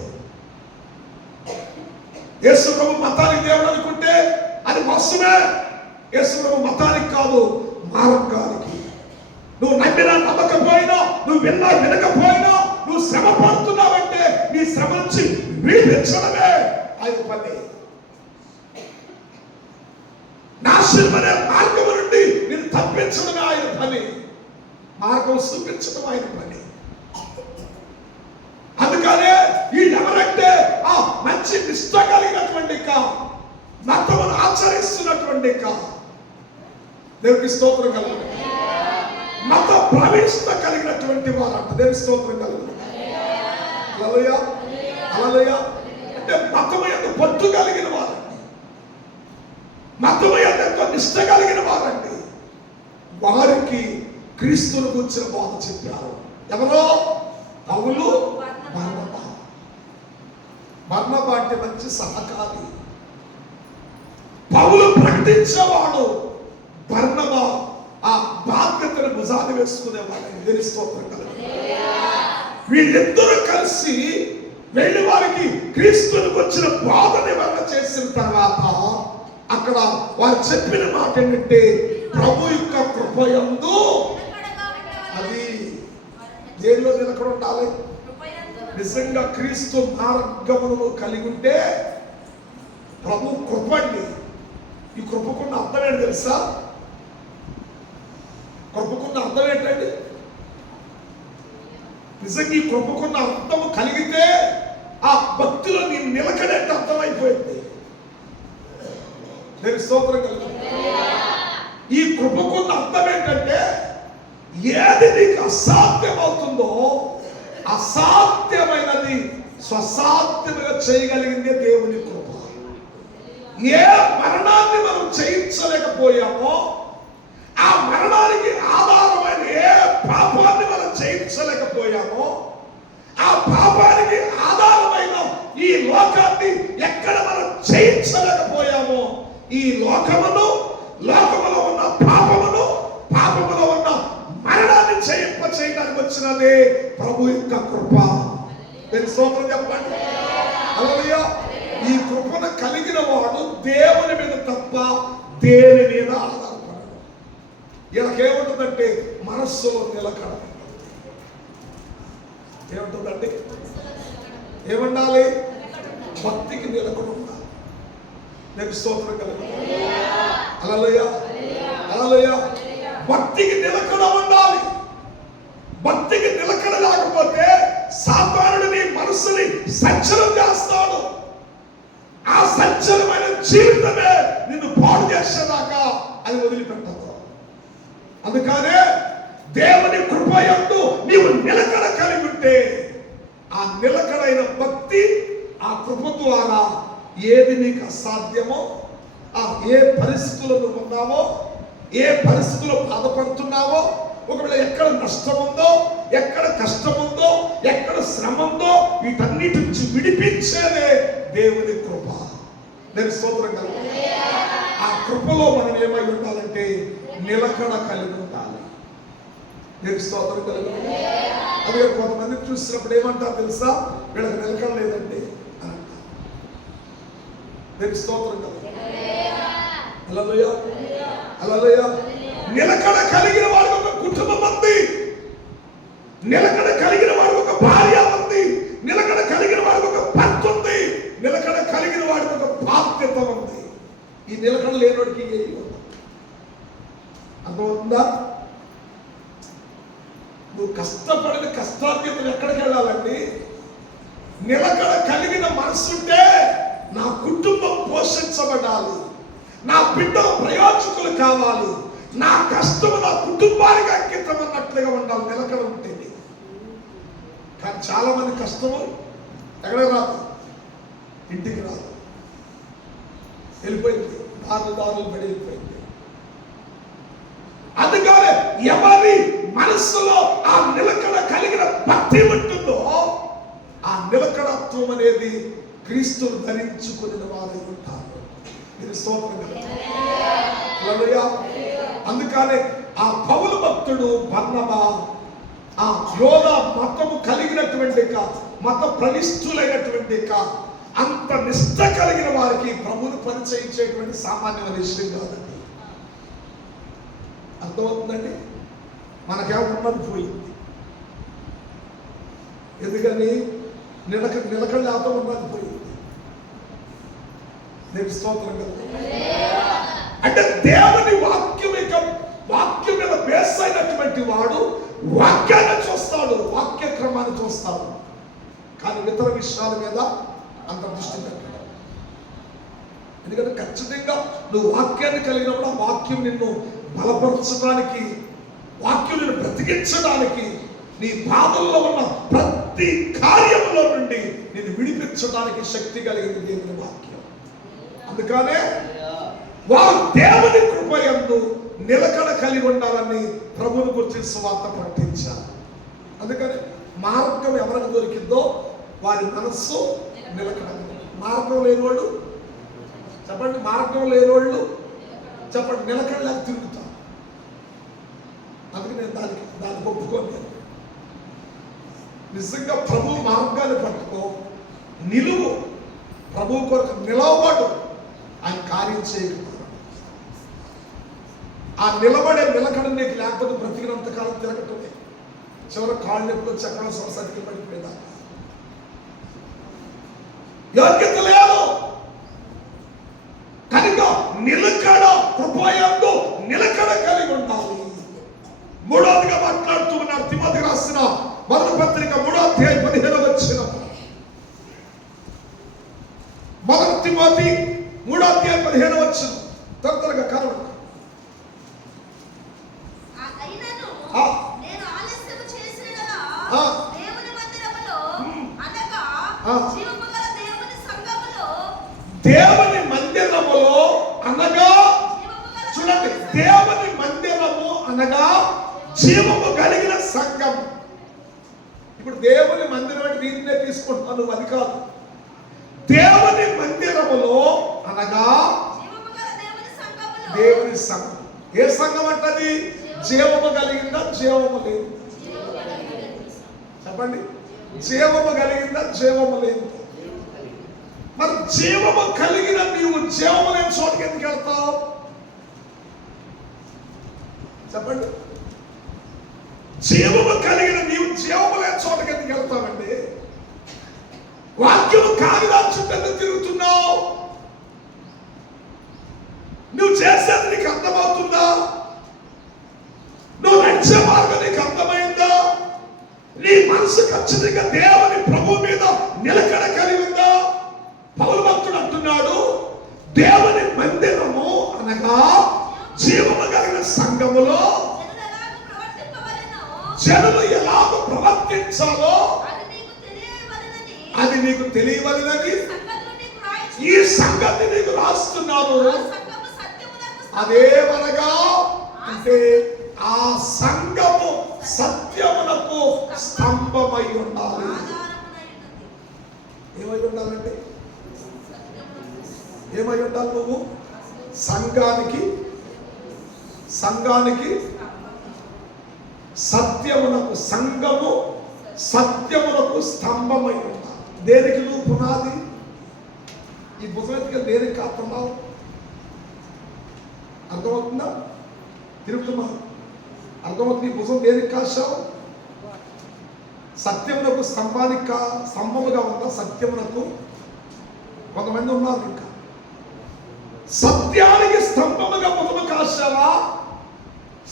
యేసు ప్రభు మతానికి దేవుడు అనుకుంటే అది మోసమే. యేసు ప్రభు మతానికి కాదు, మార్గానికి. నువ్వు నమ్మినా నమ్మకపోయినా, నువ్వు విన్నా వినకపోయినా, నువ్వు శ్రమ పడుతున్నావంటే నీ శ్రమ నుంచి విడిపించడమే ఆయన పని. నాశనమనే మార్గం నుండి నేను తప్పించడమే ఆయన పని. మార్గం చూపించడం ఆయన పని. అందుకనే వీళ్ళెవరంటే మంచి నిష్ట కలిగినటువంటి మతమును ఆచరిస్తున్నటువంటి దేవునికి స్తోత్రం కలుగును. మత ప్రవిష్ట కలిగినటువంటి వారంట. దేవునికి స్తోత్రం కలుగును. హల్లెలూయా, హల్లెలూయా. అంటే మతము యందు పట్టు కలిగిన వారండి, మతము యందు ఎంతో నిష్ట కలిగిన వారండి. వారికి క్రీస్తును గురించిన బోధ చెప్పారు. ఎవరో? పౌలు, బర్నబా. బర్నబా అంటే మంచి సహకారి. పౌలు ప్రకటించేవాడు, బర్నబా ఆ బాధ్యతను భుజాన్ని వేసుకునేవాడు. దేవునికి స్తోత్రం కలుగును. వీళ్ళిద్దరూ కలిసి వెళ్ళి వారికి క్రీస్తుని వచ్చిన బోధ నివారణ చేసిన తర్వాత అక్కడ వారు చెప్పిన మాట ఏంటంటే, ప్రభు యొక్క కృపయందు అది దేనిలో నిలకడ ఉండాలి. నిజంగా క్రీస్తు మార్గమును కలిగి ఉంటే ప్రభు కృప అండి. ఈ కృపకున్న అర్థం ఏంటి తెలుసా? కృపకున్న అర్థం ఏంటండి? నిజంగా ఈ కృపకున్న అర్థము కలిగితే ఆ భక్తిలో నీ నిలకడేంటి అర్థమైపోయింది. నేను స్తోత్రం కలిగి. ఈ కృపకున్న అర్థం ఏంటంటే, ఏది నీకు అసాధ్యం అవుతుందో అసాధ్యమైనది స్వసాధ్యముగా చేయగలిగిందే దేవుని కృప. ఏ మరణాన్ని మనం జయించలేకపోయామో, ఆ మరణానికి ఆధారమైన ఏ పాపాన్ని మనం జయించలేకపోయామో, ఆ పాపానికి ఆధారమైన ఈ లోకాన్ని ఎక్కడ మనం జయించలేకపోయామో, ఈ లోకములో ఉన్న పాపమును, పాపములో ఉన్న మరణాన్ని చేయడానికి వచ్చినదే ప్రభు యొక్క కృప. నేను స్తోత్రం చెప్పండి. హల్లెలూయా. ఈ కృపను కలిగిన వాడు దేవుని మీద తప్ప దేని మీద ఆధారపడడు. వీళ్ళకేముంటుందంటే మనస్సులో నిలకడ. ఏముంటుందండి? ఏముండాలి? భక్తికి నిలకడ ఉండాలి. నేను స్తోత్రం కలుగుతుంది. హల్లెలూయా, హల్లెలూయా. భక్తికి నిలకడ ఉండాలి. భక్తికి నిలకడ లేకపోతే సాతానుడు నీ మనసుని సంచలనం చేస్తాడు. ఆ సంచలనమైన జీవితమే నిన్ను పాడు చేసేదాకా అది వదిలిపెట్టదు. అందుకనే దేవుని కృపయందు నీవు నిలకడ కలిగి ఉంటే ఆ నిలకడైన భక్తి, ఆ కృప ద్వారా ఏది నీకు అసాధ్యమో, ఏ పరిస్థితుల్లో నువ్వు ఉన్నావో, ఏ పరిస్థితుల్లో బాధపడుతున్నావో, ఒకవేళ ఎక్కడ నష్టం ఉందో, ఎక్కడ కష్టం ఉందో, ఎక్కడ శ్రమ ఉందో, వీటన్నిటి నుంచి విడిపించేదే దేవుని కృప. నేను స్తోత్రం కలుగుతాను. ఆ కృపలో మనం ఏమై ఉండాలంటే నిలకడ కలిగి ఉండాలి. నేను స్తోత్రం కలుగుతాను. అదే కొంతమంది చూసినప్పుడు ఏమంటారు తెలుసా? వీళ్ళకి నిలకడ లేదండి అని అంటారు. నేను స్తోత్రం కలుగుతాను. హల్లెలూయా, హల్లెలూయా. నిలకడ కలిగిన వాడికి ఒక కుటుంబం ఉంది, నిలకడ కలిగిన వాడికి ఒక భార్య ఉంది, నిలకడ కలిగిన వాడికి ఒక భర్త ఉంది, నిలకడ కలిగిన వాడికి ఒక బాధ్యత ఉంది. ఈ నిలకడ లేనివాడికి ఏమి ఉండదు. అర్థమవుతుందా? కష్టార్జితం ఎక్కడికి వెళ్ళాలండి? నిలకడ కలిగిన మనసుంటే నా కుటుంబం పోషించబడాలి, నా బిడ్డలు ప్రయోజకులు కావాలి, నా కష్టము నా కుటుంబానికి అంకితం అన్నట్లుగా ఉండాలి నిలకడ ఉంటుంది. కానీ చాలా మంది కష్టము ఎక్కడికి రాదు, ఇంటికి రాదు, వెళ్ళిపోయింది, దారులు పడి వెళ్ళిపోయింది. అందుకనే ఎవరి మనస్సులో ఆ నిలకడ కలిగిన భక్తి ఉంటుందో ఆ నిలకడత్వం అనేది క్రీస్తును ధరించుకుని వారై ఉంటారు. ఇది స్తోత్రం. అందుకనే ఆ పౌలు భక్తుడు బర్నబా ఆ యోధ మతము కలిగినటువంటి మత ప్రవిష్టులైనటువంటి అంత నిష్ట కలిగిన వారికి ప్రభువును పరిచయించేటువంటి సామాన్యమైన విషయం కాదండి. అర్థమవుతుందండి? మనకేమన్నది పోయింది. ఎందుకని నిలకడ లేకపోతే ఉన్నది పోయింది. నేను స్తోత్రం కదా. అంటే దేవుని వాక్యం మీద బేస్ అయినటువంటి వాడు వాక్యాన్ని చూస్తాడు, వాక్య క్రమాన్ని చూస్తాడు, కానీ ఇతర విషయాల మీద అంత దృష్టి పెట్టాడు. ఎందుకంటే ఖచ్చితంగా నువ్వు వాక్యాన్ని కలిగినప్పుడు ఆ వాక్యం నిన్ను బలపరచడానికి, వాక్యం నిన్ను బ్రతికించడానికి, నీ బాధల్లో ఉన్న ప్రతి కార్యంలో నుండి నిన్ను విడిపించడానికి శక్తి కలిగింది దేవుని వాక్యం. అందుకనే వారు దేవుని కృపయందు నిలకడ కలిగి ఉండాలని ప్రభువుని గురించి సువార్త ప్రకటించారు. అందుకని మార్గం ఎవరికి దొరికిందో వారి మనస్సు నిలకడ. మార్గం లేనివాడు చెప్పండి, మార్గం లేనివాళ్ళు చెప్పండి నిలకడలేక తిరుగుతారు. అందుకే నేను దానికి ఒప్పుకోను. నిజంగా ప్రభు మార్గాన్ని పట్టుకో, నిలువు, ప్రభు కొరకు నిలవబడు, ఆయన కార్యం చేయకపోతే ఆ నిలబడే నిలకడ నీకు లేకపోతే బ్రతికినంత కాలం తిరగటమే. చివరి కాళ్ళు ఎప్పుడు చక్రం సంసతికి పడిపోయేదా యోగ్యత లేదు. కనుక నిలకడ కృపయందు నిలకడ కలిగి ఉండాలి. మూడవదిగా మాట్లాడుతూ ఉన్నారు తిమోతికి రాసిన మొదటి పత్రిక 3:15 మొదటి తిమోతి 3:15 త్వరగా కనబడు. దేవుని మందిరములో అనగా చూడండి, దేవుని మందిరము అనగా జీవము కలిగిన సంఘం. ఇప్పుడు దేవుని మందిరం అంటే దీన్నే తీసుకుంటున్నాను, అది కాదు. దేవుని మందిరములో అనగా దేవుని సంఘం. ఏ సంఘం అంటది? జీవము కలిగిందా జీవము లేదు? చెప్పండి, జీవము కలిగిందా జీవము లేదు? మరి జీవము కలిగిన నీవు జీవము లేని చోటుకి ఎందుకు వెళ్తావు? చెప్పండి, జీవము కలిగిన నీవు జీవము లేని చోటుకి ఎందుకు వెళ్తావండి? వాక్యము కాగిదా చుట్టూ తిరుగుతున్నావు. నువ్వు చేసేది నీకు అర్థమవుతుందా? నువ్వు నడిచే మార్గం నీకు అర్థమైందా? నీ మనసు ఖచ్చితంగా దేవుని ప్రభు మీద నిలకడ కలిగి ఉందా? పౌలు భక్తుడు అంటున్నాడు, దేవుని మందిరము అనగా జీవము కలిగిన సంఘములో జనులు ఎలాగ ప్రవర్తించాలో అది నీకు తెలియవలెనని ఈ సంగతి నీకు రాస్తున్నాను. అదేమనగా అంటే ఆ సంఘము సత్యమునకు స్తంభమై ఉండాలి. ఏమై ఉండాలండి? ఏమై ఉండాలి? నువ్వు సంఘానికి సత్యమునకు, సంఘము సత్యమునకు స్తంభమై ఉండాలి. దేనికి నువ్వు పునాది? ఈ భుజమెత్తిగా దేనికి కాస్తున్నావు? అర్థమవుతుందా? తిరుగుతున్నా అర్థమవుతుంది. ఈ భుజం దేనికి కాశావు? సత్యమునకు స్తంభముగా ఉందా? సత్యమునకు కొంతమంది ఉన్నారు. ఇంకా సత్యానికి స్తంభముగా భుజము కాశావా?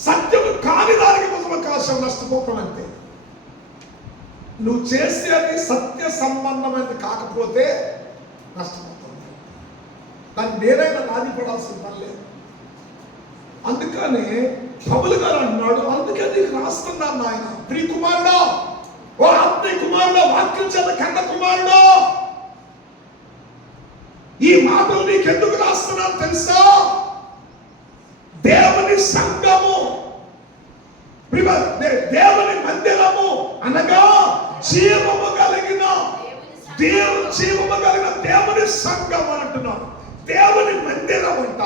సత్యము కాని దానికి భుజము కాశావు, నష్టపోతాం అంతే. నువ్వు చేసేది సత్య సంబంధమైనది కాకపోతే నష్టపోతుంది. దాన్ని నేనైనా నాదిపడాల్సిన పని లేదు. అందుకని పౌలు గారు అంటున్నాడు, అందుకే నీకు రాస్తున్నాను నాయన, ప్రియ కుమారుడా, ఓ ఆత్మీయ కుమారుడా, వాక్యం చేత కన్న కుమారుడా, ఈ మాటలు నీకెందుకు రాస్తున్నాను తెలుసా? దేవుని సంఘము, దేవుని మందిరము అనగా జీవము కలిగిన దేవుని సంఘం అంటున్నాడు. దేవుని మందిరం అంట,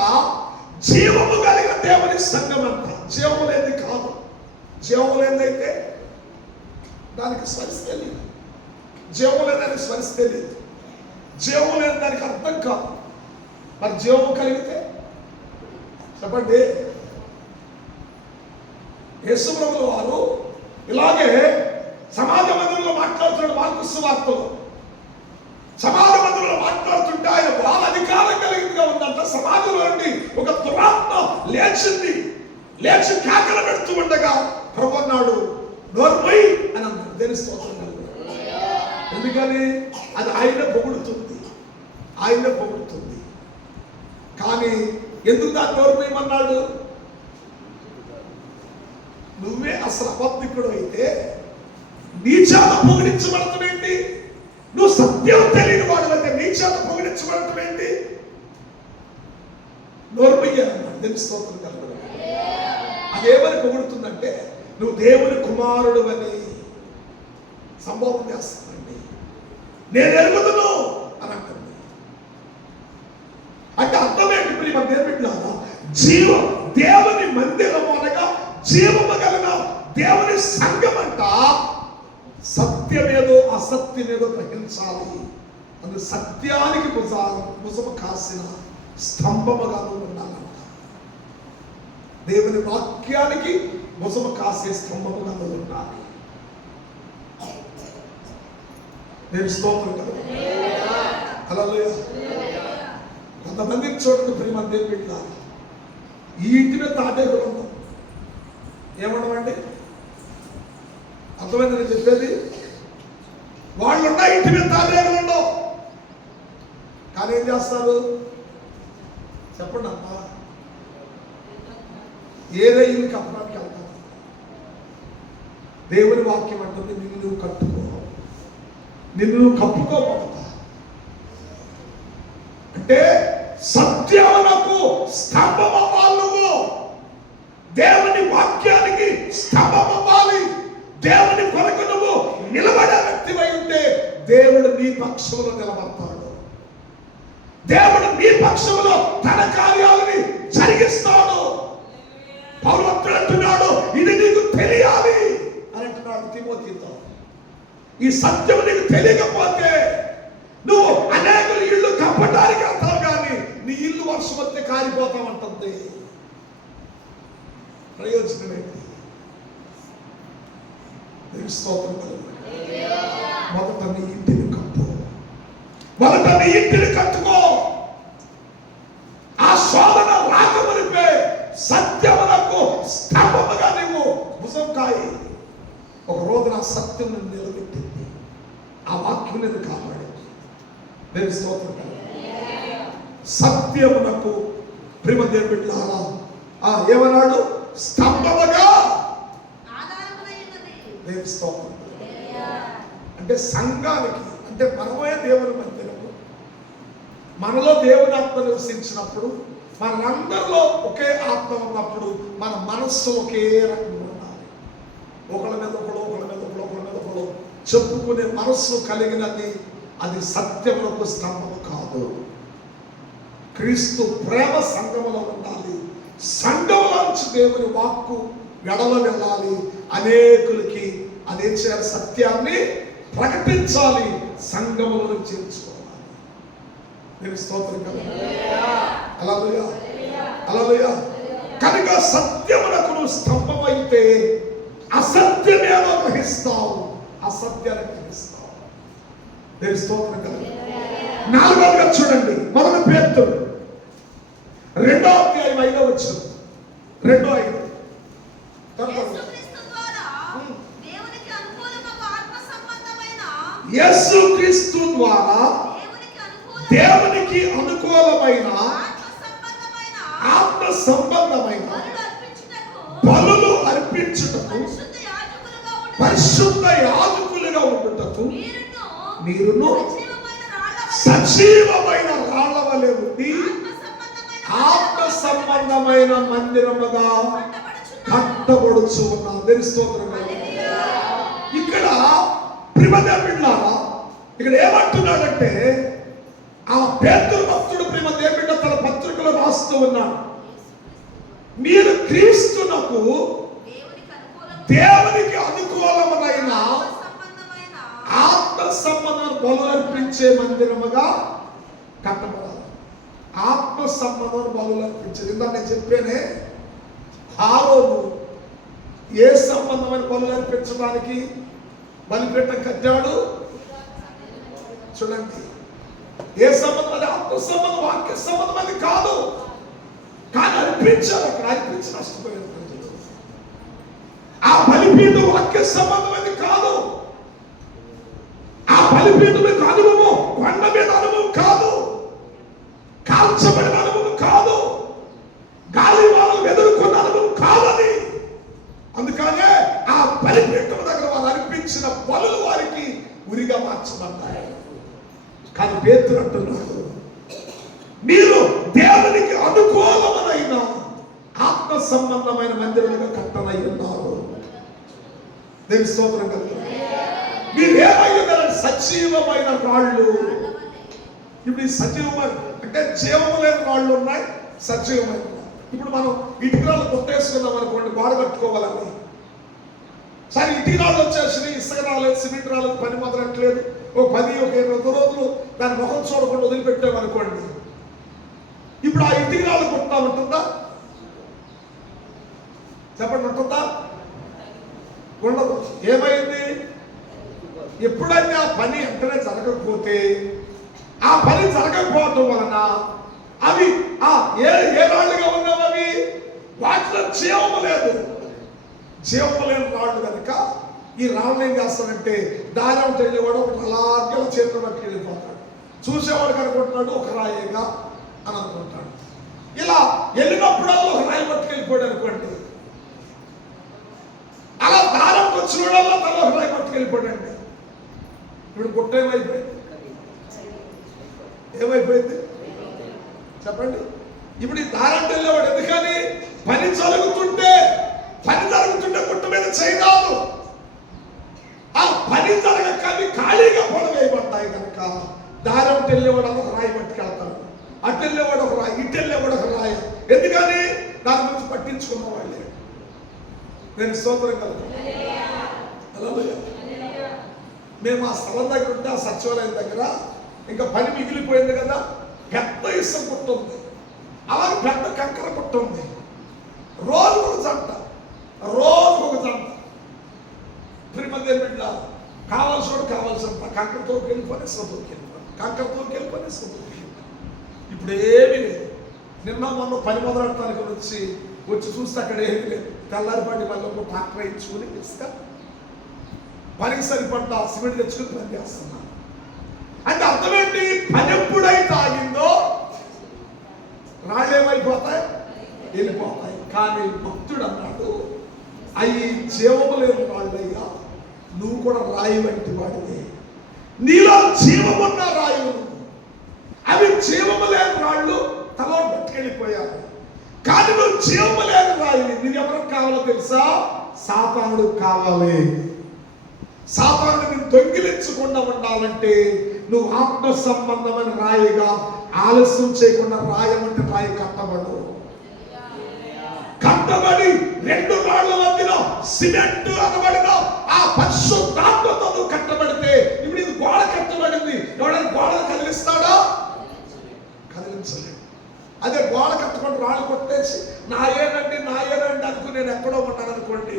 జీవము కలిగిన దేవుని సంఘం అంట. జీవము లేనిది కాదు. జీవము లేనిదైతే దానికి స్పర్శ తెలియదు. జీవము లేదని స్పర్శ తెలియదు. జీవము లేని దానికి అర్థం కాదు. మరి జీవము కలిగితే చెప్పండి. యేసు ప్రభువు వారు ఇలాగే సమాజ మందిరంలో మాట్లాడుతున్నాడు. మార్కు సువార్తలో సమాజ మందిరంలో మాట్లాడుతుంటే ఆయన వాళ్ళ అధికారం కలిగిందిగా ఉందంట. సమాజంలో నుండి ఒక దురాత్మ లేచింది. లేచి కేకల పెడుతూ ఉండగా ప్రభు అన్నాడు, నోర్మై అని అన్నాడు. దేని స్తోత్రం కలుగును. ఎందుకని అది ఆయన పొగుడుతుంది, ఆయన పొగుడుతుంది. కానీ ఎందుకు దాన్ని నోర్మేయమన్నాడు? నువ్వే అసలు అబద్ధికుడు అయితే నీ చేత పొగిడించబడటం ఏంటి? నువ్వు సత్యం తెలియని వాడు అయితే నీ చేత పొగిడించబడటం ఏంటి? నోర్మయ్యాలన్నాడు. దేని స్తోత్రం కలుగును. అదేమని పొగుడుతుందంటే నువ్వు దేవుని కుమారుడు అని సంభవం చేస్తానండి, నేను ఎరుగుదును అని అంటుంది. అంటే అర్థమేంటి ప్రియ దేవుడిలారా? దేవుని మందిరము అనగా జీవము కలిగిన దేవుని సంఘం అంట. సత్యమేదో అసత్యమేదో గ్రహించాలి. అది సత్యానికి భుజము కాసిన స్తంభముగాను ఉండాలంట. దేవుని వాక్యానికి భుజము కాసే స్తంభముగాను ఉండాలి. నేను స్తోత్రం కదా. హల్లెలూయా. కొంతమందికి చూడండి ప్రియ దేవుడిలా, ఈ ఇంటి మీద తాటేకులు ఉండవు. ఏమన్నామండి? అర్థమైంది నేను చెప్పేది? వాళ్ళున్న ఇంటి మీద తాటేకులు ఉండవు. కానీ ఏం చేస్తారు చెప్పండి అమ్మా? ఏదే ఇల్లు కప్పడానికి వెళ్తారు. దేవుని వాక్యం అంటుంది, నిన్ను నువ్వు కట్టుకో, నిన్ను నువ్వు కప్పుకోబోతా. అంటే సత్యమునకు స్తంభం అవ్వాలి. నువ్వు దేవుని వాక్యానికి స్తంభం అవ్వాలి. దేవుని కొరకు నువ్వు నిలబడే వ్యక్తివై ఉంటే దేవుడు నీ పక్షంలో నిలబడతాడు. దేవుడు నీ పక్షంలో తన కార్యాలని జరిగిస్తాడు. పౌలు అంటున్నాడు, ఇది నీకు తెలియాలి అని అంటున్నాడు తిమోతితో. ఈ సత్యం నీకు తెలియకపోతే నువ్వు అనేకుల ఇల్లు కప్పడానికి వెళ్తావు, కానీ నీ ఇల్లు వర్షం వస్తే కారిపోతామంటుంది. ప్రయోజనం ఏంటి? స్తోత్రం కలుగు. మొదట నీ ఇంటిని కప్పు, మొదట నీ ఇంటిని కట్టుకో. ఆ శోధన రాకమునిపే సత్యమునకు స్తంభముగా నీవు భుజం కాయి. ఒక రోజున సత్యం నిన్ను నిలబెట్టింది. ఆ వాక్యం నిన్ను కాపాడింది. నేను స్తోత్రం కలుగు. సత్యమునకు ప్రేమ దేవుడిలారా ఏమన్నాడు? స్తంభముగా. దేవుని స్తోత్రం. అంటే సంఘానికి, అంటే మనమే దేవుని మందిరము. మనలో దేవుని ఆత్మ నివసించినప్పుడు, మనందరిలో ఒకే ఆత్మ ఉన్నప్పుడు మన మనస్సు ఒకే రకంగా ఉండాలి. ఒకళ్ళ మీద ఒకళ్ళు చెప్పుకునే మనస్సు కలిగినది అది సత్యములకు స్తంభము కాదు. క్రీస్తు ప్రేమ సంఘములో ఉండాలి. సంఘములోంచి దేవుని వాక్కు వెడల వెళ్ళాలి. అనేకులకి అదేం చేయాలి? సత్యాన్ని ప్రకటించాలి, సంఘములను చేర్చుకోవాలి. నేను స్తోత్రం కదా. హల్లెలూయా, హల్లెలూయా. కనుక సత్యమునకు నువ్వు స్తంభమైతే అసత్యమేమో గ్రహిస్తావు, అసత్యాన్ని గ్రహిస్తావు. నేను స్తోత్రం కదా. నాలుగోదిగా చూడండి, మొదటి పేతురు 2వ అధ్యాయం 5వ వచనం. 2:5. యేసుక్రీస్తు ద్వారా దేవునికి అనుకూలమైన ఆత్మ సంబంధమైన బలులు అర్పించుటకు పరిశుద్ధ యాజకులుగా ఉండుటకు మీరును సజీవమైన రాళ్ల వలె ఉండి ఆత్మ సంబంధమైన మందిరముగా కట్టబడుచు ఉన్నారు. దేవుని స్తోత్రం. ఇక్కడ ప్రియదేవులారా, ఇక్కడ ఏమంటున్నాడంటే ఆ పేతురు భక్తుడు ప్రియదేవుడు తన పత్రికలో రాస్తూ ఉన్నాడు, మీరు క్రీస్తునకు దేవునికి అనుకూలమైన ఆత్మ సంబంధం బలు అర్పించే మందిరముగా కట్టబడాలి. ఆత్మ సంబంధం బలు అర్పించేది. ఇందాక నేను చెప్పానే, ఆరోను ఏ సంబంధమైన బలు అర్పించడానికి బలిపీఠం కట్టాడు? చూడండి, ఏ సంబంధం? అది ఆత్మ సంబంధం, వాక్య సంబంధం అది కాదు. కానీ అర్పించారు. అక్కడ అర్పించి నష్టపోయారు ప్రజలు. ఆ బలిపీఠం వాక్య సంబంధం అది కాదు. ఆ బలిపీఠం మీద అనుభవం కొండ మీద అనుభవం కాదు, కాల్చబడిన అనుభవం కాదు, గాలి వాళ్ళను ఎదుర్కొన్న అనుభవం కాదని. అందుకనే ఆ బలిపీఠం దగ్గర వారు అర్పించిన బలులు వారికి ఉరిగా మార్చబడ్డాయి. కానీ పేతురు అంటున్నాడు, మీరు దేవునికి అనుకూలమైన ఆత్మ సంబంధమైన మందిరముగా కట్టనై ఉన్నారు. దేవుని స్తోత్రం కలుగుతుంది. మీరు ఏమయ్యారంటే సజీవమైన రాళ్ళు. ఇప్పుడు ఈ సజీవమైన అంటే జీవము లేని రాళ్ళు ఉన్నాయి, సజీవమైన. ఇప్పుడు మనం ఇటుకరాళ్ళు కొట్టేసుకున్నాం అనుకోండి, గోడ కట్టుకోవాలని. సరే ఇటుకరాళ్ళు వచ్చేసినాయి, ఇసుక రాలేదు, సిమెంట్ రాలేదు, పని మొదలట్లేదు. ఒక 10-20 రోజులు దాని ముఖం చూడకుండా వదిలిపెట్టామనుకోండి, ఇప్పుడు ఆ ఇటుకరాళ్ళు కొట్టా ఉంటుందా? చెప్పండి, ఉంటుందా? ఉండదు. ఏమైంది? ఎప్పుడైతే ఆ పని వెంటనే జరగకపోతే, ఆ పని జరగకపోవటం వలన అవి ఏ రాళ్ళుగా ఉన్నావు? అవి వాటిలో జీవము లేదు. జీవము లేని రాళ్ళు కనుక ఈ రాళ్ళు ఏం చేస్తారంటే, దారం తెలియవాడు ఒకటి అలాగే చేతిలో పట్టుకు వెళ్ళిపోతాడు. చూసేవాడు కనుకుంటున్నాడు ఒక రాయేగా అని అనుకుంటాడు. ఇలా వెళ్ళినప్పుడల్లా ఒక రాయి పట్టుకు వెళ్ళిపోయాడు అనుకోండి, అలా దారంకి వచ్చినోడల్లా తల ఒక రాయి పట్టుకు వెళ్ళిపోయాడండి. ఇప్పుడు గుట్ట ఏమైపోయింది? ఏమైపోయింది చెప్పండి? ఇప్పుడు ఈ దారం వెళ్ళేవాడు ఎందుకని? పని జరుగుతుంటే గుట్ట మీద చేయరాదు. ఆ పని జరగక ఖాళీగా పొలం వేయబడ్డాయి కనుక దారం వెళ్ళేవాడు ఒక రాయి పట్టుకెళ్తాడు, అటు వెళ్ళేవాడు ఒక రాయి, ఇటు వెళ్ళేవాడు ఒక రాయి. ఎందుకని? దాని గురించి పట్టించుకున్న వాళ్ళే. నేను స్తోత్రం కలుగుతాను. మేము ఆ స్థలం దగ్గర ఉంటే, ఆ సచివాలయం దగ్గర ఇంకా పని మిగిలిపోయింది కదా, పెద్ద ఇసుక పుట్ట ఉంది, అలాగే పెద్ద కంకర పుట్ట ఉంది. రోజు ఒక జంట ప్రిమదే బిడ్డ కావాల్సినోడు కావాల్సినంత కంకరతో వెళ్ళిపోయి ఇసుకతోకి వెళ్ళిపోయి. ఇప్పుడు ఏమీ లేదు. నిన్న మొన్న పని మొదలెడటానికి వచ్చి చూస్తే అక్కడ ఏమీ లేదు. తెల్లారిపాటి మళ్ళీ ట్రాక్టర్ ఇచ్చుకుని ఇసుక పనికి సరిపడ్డ సిమెంట్ తెచ్చుకుని పని చేస్తున్నాను. అంటే అర్థమేంటి? పని ఎప్పుడైతే ఆగిందో రాళ్ళు ఏమైపోతాయి? వెళ్ళిపోతాయి. కానీ భక్తుడు అన్నాడు, అవి జీవము లేని రాళ్ళయ్యా, నువ్వు కూడా రాయి వంటి వాడివే. నీలో జీవమున్న రాయులు, అవి జీవము లేని రాళ్ళు తల పట్టుకెళ్ళిపోయారు. కానీ నువ్వు జీవము లేని రాయిని. నువ్వు ఎవరికి కావాలో తెలుసా? సాతానుడికి కావాలి. సాతానుడిని నువ్వు దొంగిలించకుండా ఉండాలంటే నువ్వు ఆత్మ సంబంధమైన రాయిగా ఆలస్యం చేయకుండా రాయమంటే రాయి కట్టబడి 2 రాళ్ల మధ్యలో సిమెంట్ అనబడిన ఆ పరిశుద్ధాత్మతో నువ్వు కట్టబడితే, ఇప్పుడు ఇది గోడ కట్టబడింది, ఎవడైనా గోడను కదిలిస్తాడా? కదిలించలేదు. అదే గోడ కట్టుకుంటూ రాళ్ళు కొట్టేసి నాయేనండి అనుకుని నేను ఎక్కడో ఉంటాను అనుకోండి,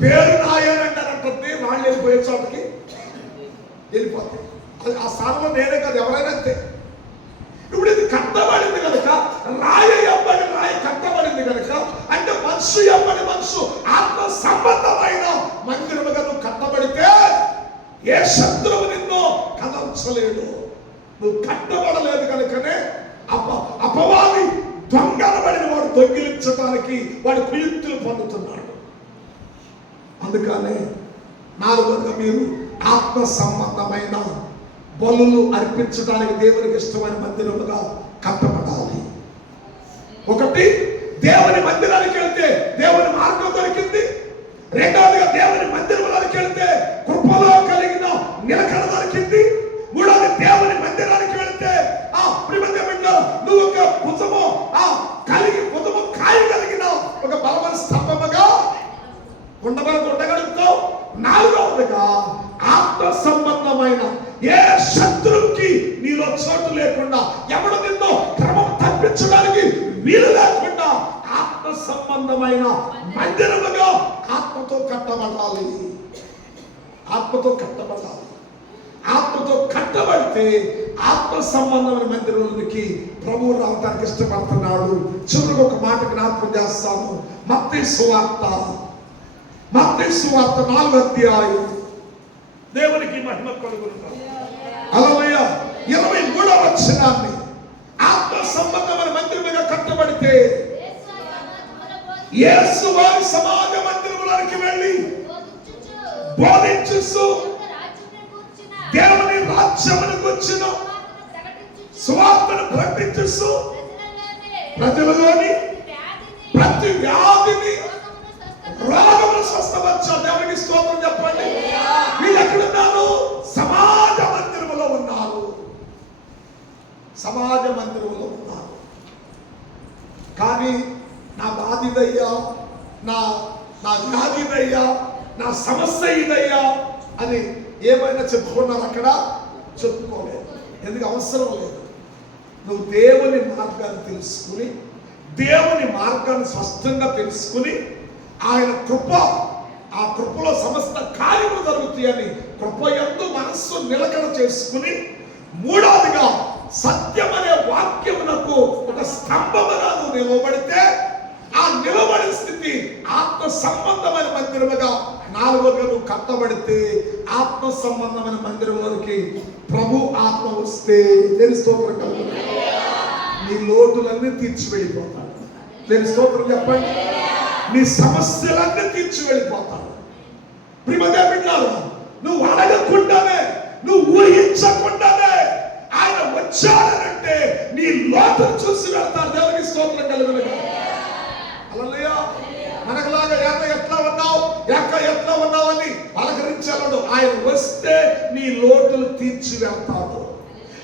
పేరు నాయేనండి అని అంటుంది, రాళ్ళు వెళ్ళిపోయే చోటకి వెళ్ళిపోతాయి. అది ఆ స్థానంలో నేనే కాదు, ఎవరైనా అంతే. ఇప్పుడు ఇది కట్టబడింది కనుక, రాయి కట్టబడింది కనుక, అంటే మనసు ఆత్మ సంబంధమైన మందిరముగా నువ్వు కట్టబడితే ఏ శత్రువు నిన్ను కదల్చలేడు. నువ్వు కట్టబడలేదు కనుకనే అపవాది దొంగలబడిన వాడు దొంగిలించడానికి వాడి కుయుక్తులు పొందుతున్నాడు. అందుకనే నాలుగోదిగా మీరు ఆత్మ సంబంధమైన బలులు అర్పించడానికి దేవునికి ఇష్టమైన మందిరముగా కట్టబడాలి. ఒకటి, దేవుని మందిరానికి వెళ్తే దేవుని మార్గం దొరికింది. రెండవదిగా దేవుని మందిరంలోకి వెళ్తే కృపలో కలిగిన నిలకడ దొరికింది. మూడవది, దేవుని మందిరానికి వెళ్తే నువ్వు ఒక భుజము కాయగలిగిన ఒక బలమైన స్తంభముగా ఉండగలుగుతావు. నాలుగవదిగా ఆత్మ సంబంధమైన ఏ శత్రువుకి నీలో చోటు లేకుండా, ఎవడు నిన్ను క్రమం తప్పించడానికి వీలు లేకుండా ఆత్మ సంబంధమైన మందిరముగా ఆత్మతో కట్టబడాలి. ఆత్మతో కట్టబడాలి. ఆత్మతో కట్టబడితే ఆత్మ సంబంధమైన మందిరంలోనికి ప్రభువు రావడానికి ఇష్టపడుతున్నాడు. చివరికి ఒక మాట జ్ఞాపకం చేస్తాను. మత్తయి సువార్త 4వ అధ్యాయం. దేవునికి మహిమ కలుగును. హల్లెలూయా. 23వ వచనాన్ని, ఆత్మ సంబంధమైన మందిరముగా కట్టబడితే యేసు వారి సమాజ మందిరములోకి వెళ్ళి బోధించుచు దేవుని రాజ్యమును గురించిన సువార్తను ప్రకటించుచు ప్రజలలోని ప్రతి వ్యాధిని రోగమును స్వస్థపరచాలి. దేవునికి స్తోత్రం చెప్పండి. వీళ్ళు ఎక్కడున్నారు? సమాజ మందిరములో ఉన్నారు. సమాజ మందిరంలో ఉన్నారు. కానీ నా బాధ ఇదయ్యా, నా వ్యాధి ఇదయ్యా, నా సమస్య ఇదయ్యా అని ఏమైనా చెప్పుకున్నారు? అక్కడ చెప్పుకోలేదు. ఎందుకు? అవసరం లేదు. నువ్వు దేవుని మార్గాన్ని తెలుసుకుని, దేవుని మార్గాన్ని స్పష్టంగా తెలుసుకుని, ఆయన కృప, ఆ కృపలో సమస్త కార్యములు జరుగుతాయని కృపయందు మనస్సు నిలకడ చేసుకుని, మూడవదిగా సత్యం అనే వాక్యమునకు ఒక స్తంభముగా నువ్వు నిలబడితే ఆ నిలబడిన స్థితి ఆత్మ సంబంధమైన మందిరముగా, నాలుగోదిగా నువ్వు కట్టబడితే ఆత్మ సంబంధమైన మందిరంలోకి ప్రభు ఆత్మ వస్తే దేని స్తోత్రం కలుగును. నీ లోటులన్నీ తీర్చి వెళ్ళిపోతాడు. దేని స్తోత్రం చెప్పండి. నీ సమస్యలన్నీ తీర్చి వెళ్ళిపోతాడు. ప్రియమైన బిడ్డలారా, నువ్వు అడగకుండానే, నువ్వు ఊహించకుండానే ఆయన వచ్చాడనంటే నీ లోటును చూసి వెళ్తాడు. దేవునికి స్తోత్రం కలుగును. హల్లెలూయా. మనకులాగా ఎట్లా ఉన్నావు అని పలకరించాడు. ఆయన వస్తే నీ లోటులు తీర్చి వెళ్తాడు.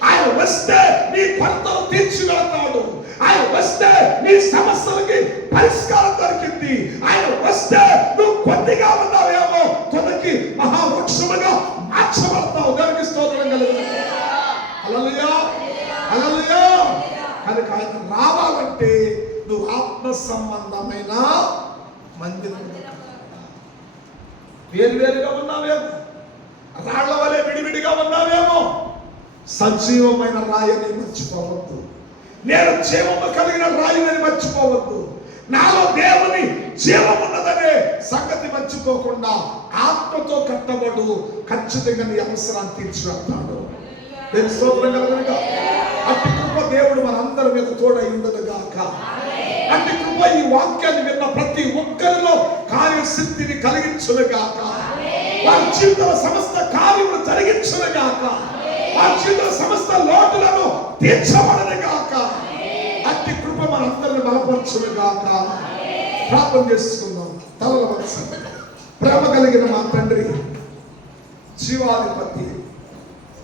ఆయన వస్తే నీ కొరతలు తీర్చి వెళ్తాడు. ఆయన వస్తే నీ సమస్యలకి పరిష్కారం దొరికింది. ఆయన వస్తే నువ్వు కొద్దిగా ఉన్నావేమో తొలగి మహావృక్షముగా మార్చబడతావు. దేవునికి స్తోత్రం కలుగును. హల్లెలూయా. హల్లెలూయా. కనుక ఆయన రావాలంటే నువ్వు ఆత్మ సంబంధమైన మందిరం. వేరువేరుగా ఉన్నావేమో, రాళ్ల వలె విడివిడిగా ఉన్నావేమో, సజీవమైన రాయిని మర్చిపోవద్దు. నేను జీవము కలిగిన రాయిని మర్చిపోవద్దు. నాలో దేవుని జీవం ఉన్నదనే సంగతి మర్చిపోకుండా ఆత్మతో కట్టబడు. ఖచ్చితంగా నీ అవసరాన్ని తీర్చి వెళ్తాడు. దేవుని స్తోత్రం కలుగునుగా. అట్టి కృప దేవుడు మనందరి మీద తోడై ఉండదుగాక. అట్టి కృప ఈ వాక్యాన్ని విన్న ప్రతి ఒక్కరిలో కార్యసిద్ధిని కలిగించునుగాక. వారి జీవితంలో సమస్త కార్యములు జరిగించునుగాక. వారి జీవితంలో సమస్త లోటులను తీర్చబడనుగాక. అట్టి కృప మనందరిని బలపరచునుగాక. ప్రార్థన చేసుకుందాం. తలల వంచండి. ప్రేమ కలిగిన మా తండ్రి, జీవాధిపతి,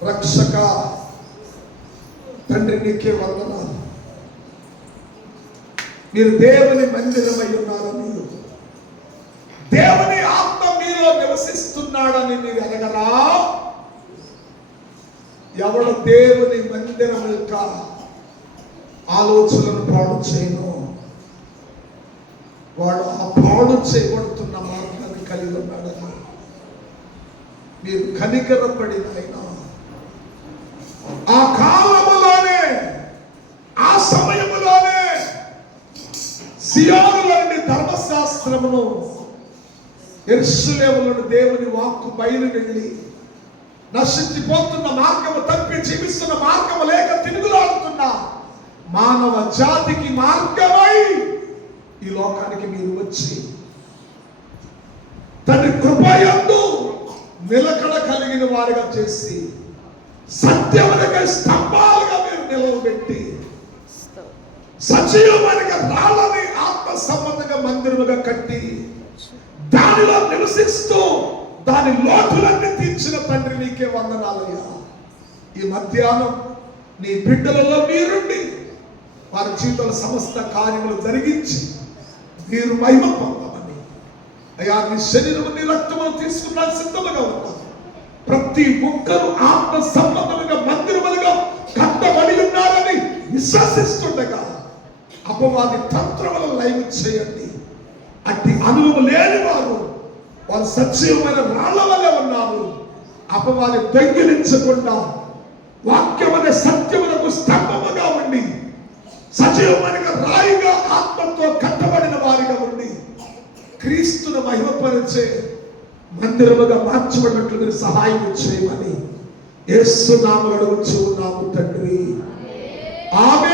రక్షక తండ్రి, నీకే వందనాలు. మీరు దేవుని మందిరమై ఉన్నారని, దేవుని ఆత్మ మీలో నివసిస్తున్నాడని మీరు ఎరగరా? ఎవడు దేవుని మందిరం యొక్క ఆలోచనను పాడు చేయను, వాడు ఆ పాడు చేయబడుతున్న మార్గాన్ని కలిగి ఉన్నాడని మీరు కనికరపడిన ఆ కాలములోనే, ఆ సమయములోనే సియోనులోని ధర్మశాస్త్రమును, యెరూషలేములోని దేవుని వాక్కు బయలు వెళ్ళి నశించిపోతున్న మార్గము తప్పి జీవిస్తున్న మార్గము లేక తిరుగులాడుతున్న మానవ జాతికి మార్గమై ఈ లోకానికి మీరు వచ్చి తండ్రి కృపయందు నిలకడ కలిగిన వారిగా చేసి సత్యమునకై స్తంభాలుగా మీరు నిలవబెట్టి సజీవమైన రాళ్ళని ఆత్మ సంబంధంగా మందిరముగా కట్టి దానిలో నివసిస్తూ దాని లోటులన్నీ తీర్చిన తండ్రి నీకే వందనాలయ్యా. ఈ మధ్యాహ్నం నీ బిడ్డలలో మీరుండి వారి జీవితంలో సమస్త కార్యములు జరిగించి మీరు మహిమ పొందమని అయ్యా. నీ శరీరము నీ రక్తమును తీసుకున్న సిద్ధముగా ఉన్నారు. ప్రతి ఒక్కరూ ఆత్మ సంబంధముగా మందిరములుగా కట్టబడి ఉన్నారని విశ్వసిస్తుండగా అపవాది తంత్రములను లైవ్ చేయండి. అట్టి అనుభవం లేని వారు సజీవమైన రాళ్ల వల్లే ఉన్నారు. అపవాది దొంగిలించకుండా వాక్యమనే సత్యమునకు స్తంభముగా ఉండి సజీవమైన రాయిగా ఆత్మతో కట్టబడిన వారిగా ఉండి క్రీస్తును మహిమపరిచే మందిరముగా మార్చబడినట్లు మీరు సహాయం చేయమని యేసు నామములో అడుగుచూ ఉన్నాము తండ్రి. ఆమేన్.